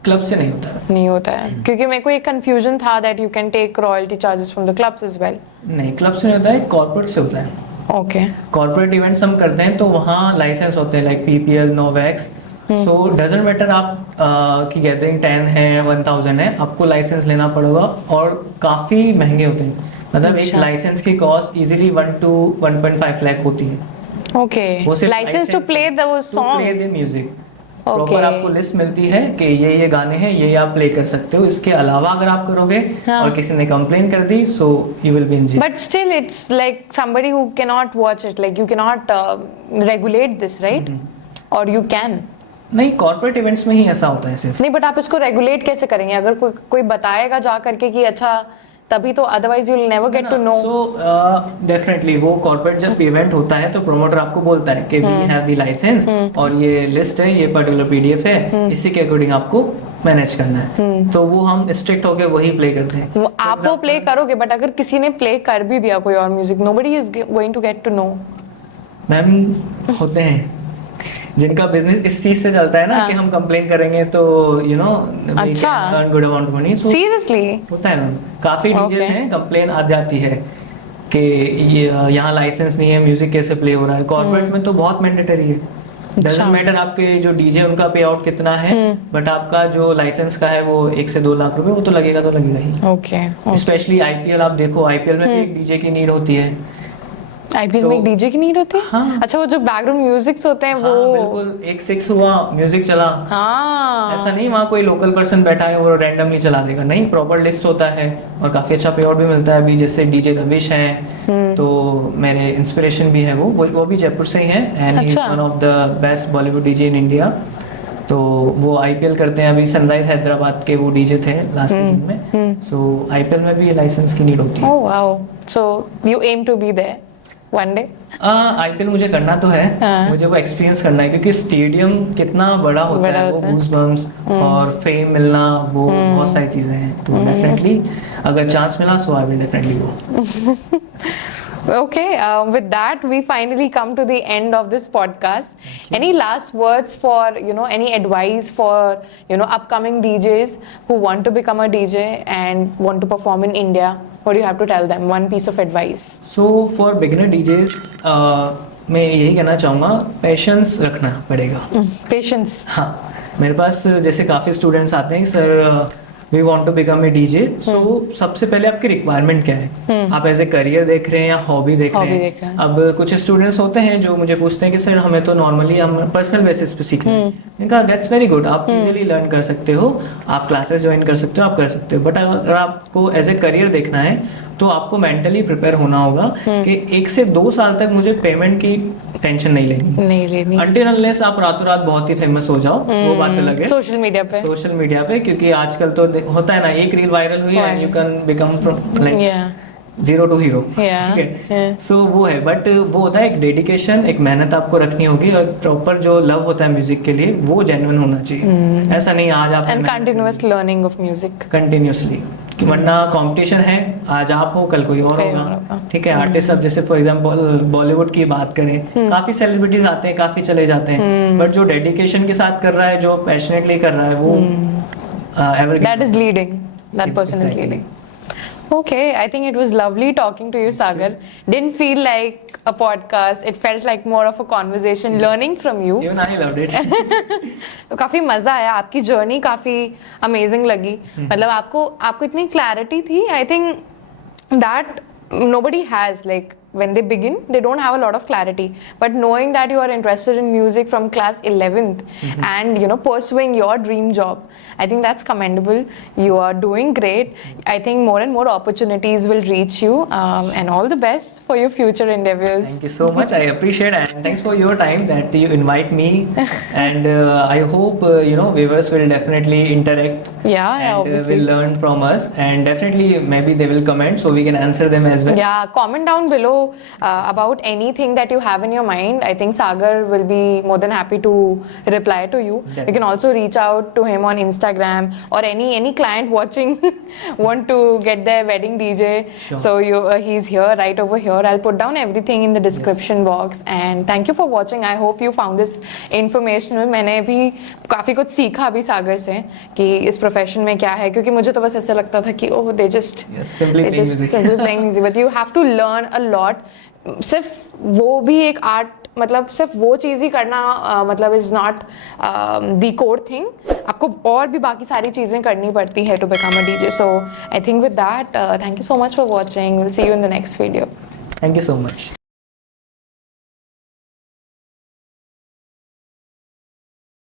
Club से नहीं होता है। नहीं होता है, क्योंकि मेरे को एक कंफ्यूजन था that you can take royalty charges from the clubs as well. नहीं, क्लब से नहीं होता है, कॉर्पोरेट से होता है। ओके। कॉर्पोरेट इवेंट्स हम करते हैं तो वहाँ लाइसेंस होते हैं, like PPL, Novex. So doesn't matter आप की गैदरिंग 10 है 1000 है, आपको लाइसेंस लेना पड़ेगा और काफ़ी महंगे होते हैं। मतलब एक अच्छा। लाइसेंस की कॉस्ट इजीली 1 to 1.5 लाख होती है। ओके, वो सिर्फ license to play the play songs. The music. Okay. Proper आपको लिस्ट मिलती है कि ये गाने हैं, ये आप प्ले कर सकते हो। इसके अलावा अगर आप करोगे हाँ. और किसी ने कंप्लेन कर दी, so you will be in jail. But still, it's like somebody who cannot watch it. Like you cannot regulate this, right? Or you can. नहीं, कॉर्पोरेट इवेंट्स में ही ऐसा होता है सिर्फ। नहीं, बट आप इसको रेगुलेट कैसे करेंगे? अगर कोई बताएगा जा करके कि अच्छा, तभी तो, otherwise you will never get to know. So definitely वो कॉर्पोरेट जब इवेंट होता है तो प्रोमोटर आपको बोलता है कि वी हैव द लाइसेंस और ये लिस्ट है, ये पर्टिकुलर PDF है, इसी के अकॉर्डिंग आपको मैनेज करना है। तो वो हम स्ट्रिक्ट होके वही प्ले करते हैं। आप वो प्ले करोगे, बट अगर किसी ने प्ले कर भी दिया कोई और music, nobody is going to get to know. Ma'am, होते हैं जिनका बिजनेस इस चीज से चलता है ना, कि हम कंप्लेन करेंगे तो यू नो अच्छा, earn good amount money. Seriously होता है मैम, काफी डीजेस हैं, कंप्लेन आ जाती है कि यहाँ लाइसेंस नहीं है, म्यूजिक कैसे प्ले हो रहा है। कॉर्पोरेट में तो बहुत मैंडेटरी है। डजंट मैटर आपके जो डीजे उनका पे आउट कितना है, बट आपका जो लाइसेंस का है वो 1 से 2 लाख रुपए, वो तो लगेगा ही। ओके। स्पेशली IPL आप देखो, IPL में भी एक डीजे की नीड होती है। IPL में एक डीजे की नीड होती है? हाँ। अच्छा, वो जो बैकग्राउंड म्यूजिक्स होते हैं हाँ, वो। बिल्कुल। एक 6 हुआ, म्यूजिक चला। हाँ, ऐसा नहीं वहाँ कोई लोकल पर्सन बैठा है वो रैंडमली चला देगा, नहीं, प्रॉपर लिस्ट होता है और काफी अच्छा पे आउट भी मिलता है। अभी जैसे DJ रविश हैं, तो मेरे इंस्पिरेशन भी है, वो भी जयपुर से ही है, and he is one of the best Bollywood DJ in India. तो वो IPL करते हैं। अभी सनराइज हैदराबाद के वो डीजे थे लास्ट सीजन में। सो IPL में भी लाइसेंस की नीड होती है। Oh wow, so you am to be there one day? IPL मुझे करना तो है। हाँ. मुझे वो एक्सपीरियंस करना है, क्योंकि स्टेडियम कितना बड़ा होता है, वो गूज़बम्प्स और फेम मिलना, वो बहुत सारी चीजें हैं। तो डेफिनेटली अगर चांस मिला so I will definitely go. Okay, with that, we finally come to the end of this podcast. Any last words for, any advice for, upcoming DJs who want to become a DJ and want to perform in India? What do you have to tell them? One piece of advice. So for beginner DJs, मैं यही कहना चाहूँगा, पेशेंस रखना पड़ेगा। Patience. हाँ, मेरे पास जैसे काफ़ी स्टूडेंट्स आते हैं, sir we want to become a DJ. So सबसे पहले आपकी रिक्वायरमेंट क्या है? आप एज ए करियर देख रहे हैं या हॉबी देख रहे हैं? अब कुछ स्टूडेंट्स होते हैं जो मुझे पूछते हैं कि सर हमें तो नॉर्मली हम पर्सनल बेसिस पे सीखना है। इनका दैट्स वेरी गुड, आप इजीली लर्न कर सकते हो, आप क्लासेस ज्वाइन कर सकते हो, आप कर सकते हो। बट अगर आपको एज ए करियर देखना है तो आपको मेंटली प्रिपेयर होना होगा कि 1 से 2 साल तक मुझे पेमेंट की टेंशन नहीं लेनी। अनटिल अनलेस आप रातों रात बहुत ही फेमस हो जाओ, वो बात अलग है। सोशल मीडिया पे, क्योंकि आजकल तो होता है ना, एक रील वायरल हुई and you can become from like zero to hero. ठीक है, सो वो है। बट वो होता है एक डेडिकेशन, एक मेहनत आपको रखनी होगी, और प्रॉपर जो लव होता है म्यूजिक के लिए वो जेन्युइन होना चाहिए। ऐसा नहीं आज आप and continuous learning of music continuously, वरना कंपटीशन है, आज आप हो कल कोई और होगा। ठीक है, आर्टिस्ट अब जैसे फॉर एग्जांपल बॉलीवुड की बात करें, काफी सेलिब्रिटीज आते हैं, काफी चले जाते हैं, बट जो डेडिकेशन के साथ कर रहा है, जो पैशनेटली कर रहा है, वो that is leading, that person is leading. Okay, I think it was lovely talking to you, Sagar. Didn't feel like a podcast, it felt like more of a conversation, learning from you. Even I loved it. तो काफी मजा आया, आपकी जर्नी काफी अमेजिंग लगी। मतलब आपको इतनी क्लैरिटी थी, I think that nobody has, like when they begin they don't have a lot of clarity, but knowing that you are interested in music from class 11th and pursuing your dream job, I think that's commendable. You are doing great. I think more and more opportunities will reach you, and all the best for your future endeavors. Thank you so much, I appreciate it, and thanks for your time that you invite me. And I hope viewers will definitely interact, and obviously will learn from us, and definitely maybe they will comment so we can answer them as well. Yeah, comment down below about anything that you have in your mind, I think Sagar will be more than happy to reply to you. You can also reach out to him on Instagram, or any client watching want to get their wedding DJ. Sure. So he's here, right over here. I'll put down everything in the description box. And thank you for watching. I hope you found this informational. मैंने भी काफ़ी कुछ सीखा अभी सागर से कि इस प्रोफेशन में क्या है, क्योंकि मुझे तो बस ऐसे लगता था कि oh they just simply playing music, but you have to learn a lot. सिर्फ वो भी एक आर्ट, मतलब सिर्फ वो चीज़ ही करना मतलब is not the core thing. आपको और भी बाकी सारी चीज़ें करनी पड़ती है to become a DJ. So I think with that, thank you so much for watching. Will see you in the next video. Thank you so much.